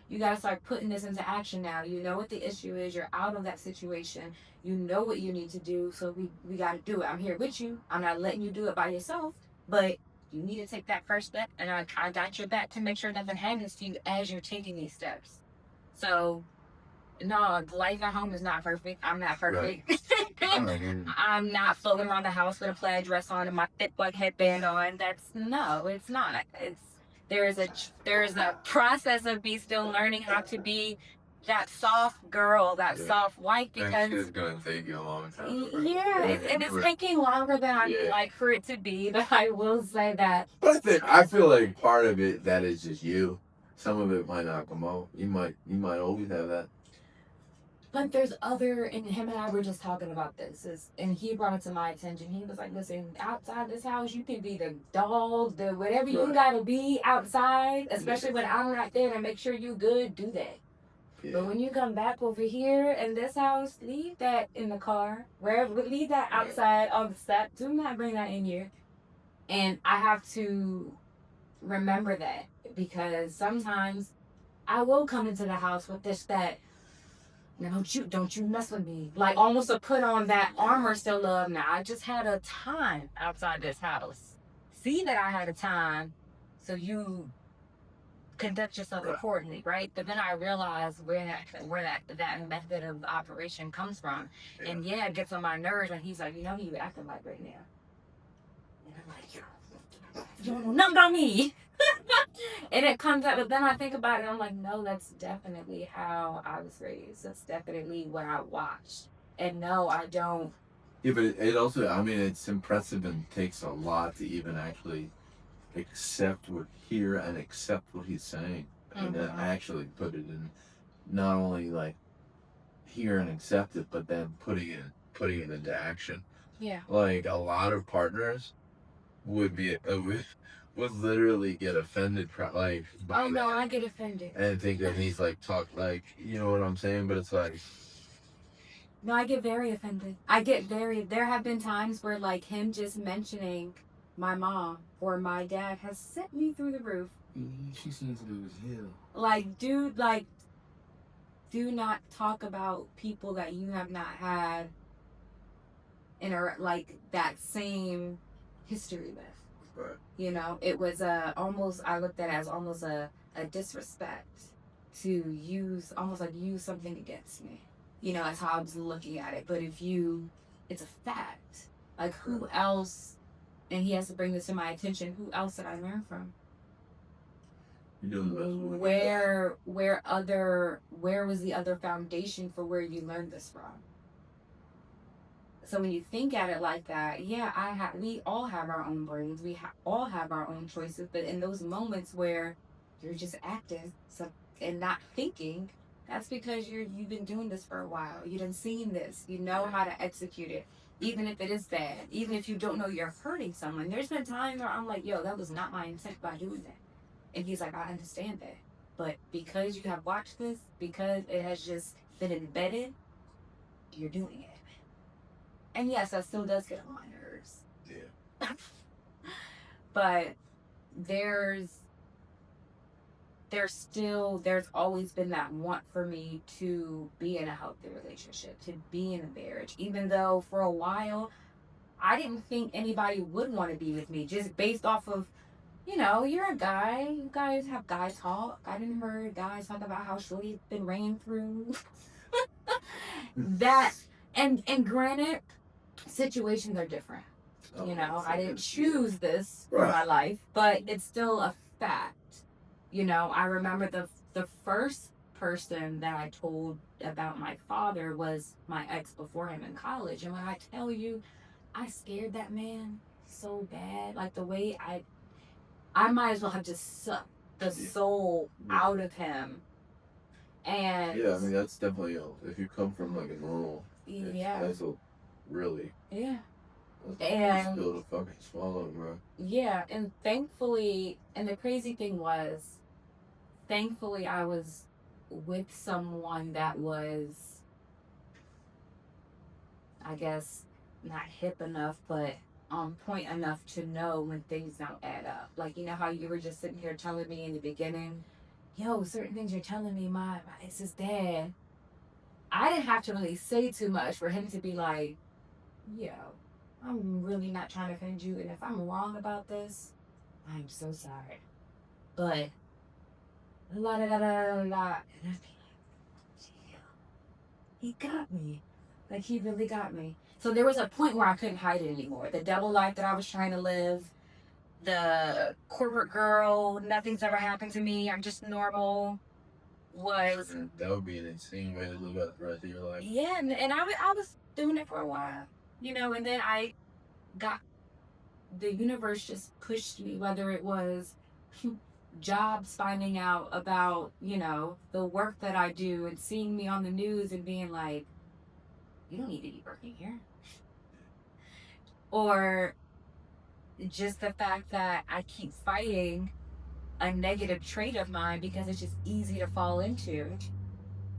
You gotta start putting this into action now. You know what the issue is. You're out of that situation. You know what you need to do. So we gotta do it. I'm here with you. I'm not letting you do it by yourself, but you need to take that first step, and I got your back to make sure nothing happens to you as you're taking these steps. So, no, life at home is not perfect. I'm not perfect. Right. I'm not floating around the house with a plaid dress on and my thick buck headband on. It's not. There is a process of me still learning how to be that soft girl, that soft wife, And because it's gonna take you a long time. yeah, and it's taking longer than I'd like for it to be. But I will say that. But I feel like part of it that is just you. Some of it might not come out. You might always have that. But there's other, and him and I were just talking about this, and he brought it to my attention. He was like, listen, outside this house, you can be the dog, the whatever you gotta be outside, especially when I'm not there to make sure you good, do that. Yeah. But when you come back over here in this house, leave that in the car, wherever, leave that outside on the step. Do not bring that in here. And I have to remember that, because sometimes I will come into the house with this, that, don't you mess with me. Like almost to put on that armor still of, now I just had a time outside this house. See that I had a time, so you conduct yourself accordingly, right? But then I realized where that method of operation comes from. Yeah. And yeah, it gets on my nerves when he's like, you acting like right now. And I'm like, you don't know nothing about me. And it comes up, but then I think about it, and I'm like, no, that's definitely how I was raised. That's definitely what I watched. And no, I don't. Yeah, but it also, I mean, it's impressive and takes a lot to even actually hear and accept what he's saying. And then actually put it in, not only like hear and accept it, but then putting it into action. Yeah. Like a lot of partners would literally get offended, like. Oh no, I get offended. And think that he's like like, you know what I'm saying? But it's like. No, I get very offended. There have been times where like him just mentioning my mom or my dad has sent me through the roof. She seems to do as hell. Like, dude, do not talk about people that you have not had in like that same history with. Right. It was I looked at it as almost a disrespect to use something against me. That's how I was looking at it. But it's a fact. Like, who else, and he has to bring this to my attention, who else did I learn from? Where was the other foundation for where you learned this from? So when you think at it like that, yeah, we all have our own brains. We all have our own choices. But in those moments where you're just acting and not thinking, that's because you've been doing this for a while. You've been seeing this. You know how to execute it, even if it is bad. Even if you don't know you're hurting someone. There's been times where I'm like, yo, that was not my intent by doing that. And he's like, I understand that. But because you have watched this, because it has just been embedded, you're doing it. And yes, that still does get on my nerves. Yeah. But there's always been that want for me to be in a healthy relationship, to be in a marriage, even though for a while I didn't think anybody would want to be with me, just based off of, you're a guy, you guys have guy talk. I didn't hear guys talk about how shorty's been ran through. That, and granted, situations are different. I didn't choose this for my life, but it's still a fact. I remember the first person that I told about my father was my ex before him in college. And when I tell you, I scared that man so bad. Like the way I might as well have just sucked the soul out of him. And yeah, I mean, that's definitely, if you come from like a normal, that's a really, and still to fucking swallow, bro. Yeah, and thankfully, and the crazy thing was, thankfully I was with someone that was, I guess, not hip enough, but on point enough to know when things don't add up. Like, how you were just sitting here telling me in the beginning, yo, certain things you're telling me, my ex's dad. I didn't have to really say too much for him to be like, yo, I'm really not trying to offend you, and if I'm wrong about this, I'm so sorry. But la da da da da, and I'd be like, chill. He got me. Like, he really got me. So there was a point where I couldn't hide it anymore. The double life that I was trying to live, the corporate girl, nothing's ever happened to me, I'm just normal. was, That would be an insane way to live out the rest of your life. yeah, and I was doing it for a while, you know, and then I got, the universe just pushed me, whether it was jobs, finding out about, you know, the work that I do and seeing me on the news and being like, you don't need to be working here. Or just the fact that I keep fighting a negative trait of mine because it's just easy to fall into.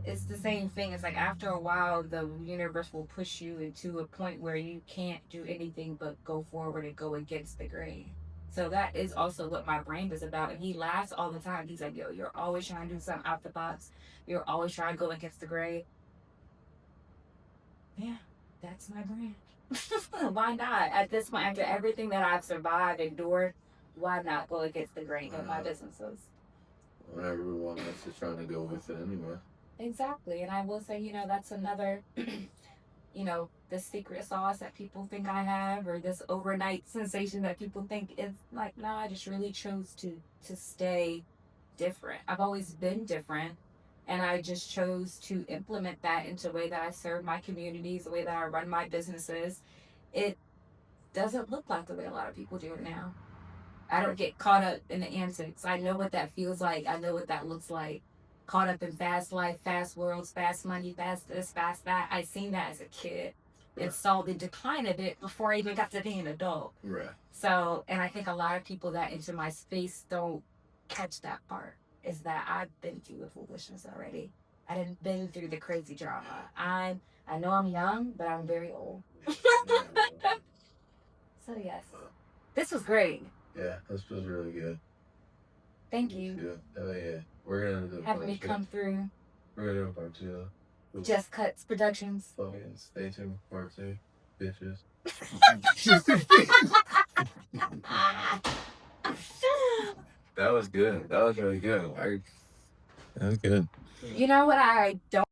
It's the same thing. It's like after a while, the universe will push you into a point where you can't do anything but go forward and go against the grain. So that is also what my brain is about. And he laughs all the time. He's like, yo, you're always trying to do something out the box. You're always trying to go against the grain. Yeah, that's my brain. Why not? At this point, after everything that I've survived, endured, why not go against the grain of my businesses? When everyone else is trying to go with it anyway. Exactly. And I will say, you know, that's another, you know, the secret sauce that people think I have, or this overnight sensation that people think is like, no, I just really chose to stay different. I've always been different. And I just chose to implement that into the way that I serve my communities, the way that I run my businesses. It doesn't look like the way a lot of people do it now. I don't get caught up in the antics. I know what that feels like. I know what that looks like. Caught up in fast life, fast worlds, fast money, fast this, fast that. I seen that as a kid and saw the decline of it before I even got to be an adult. Right. So, and I think a lot of people that enter my space don't catch that part, is that I've been through the foolishness already. I didn't been through the crazy drama. I know I'm young, but I'm very old. So yes, this was great. Yeah, this was really good. Thank you. Oh yeah, we're gonna do having me come through. We're gonna do a part 2. Just Cuts Productions. Fucking stay tuned for part 2, bitches. That was good. That was really good. That was good. You know what I don't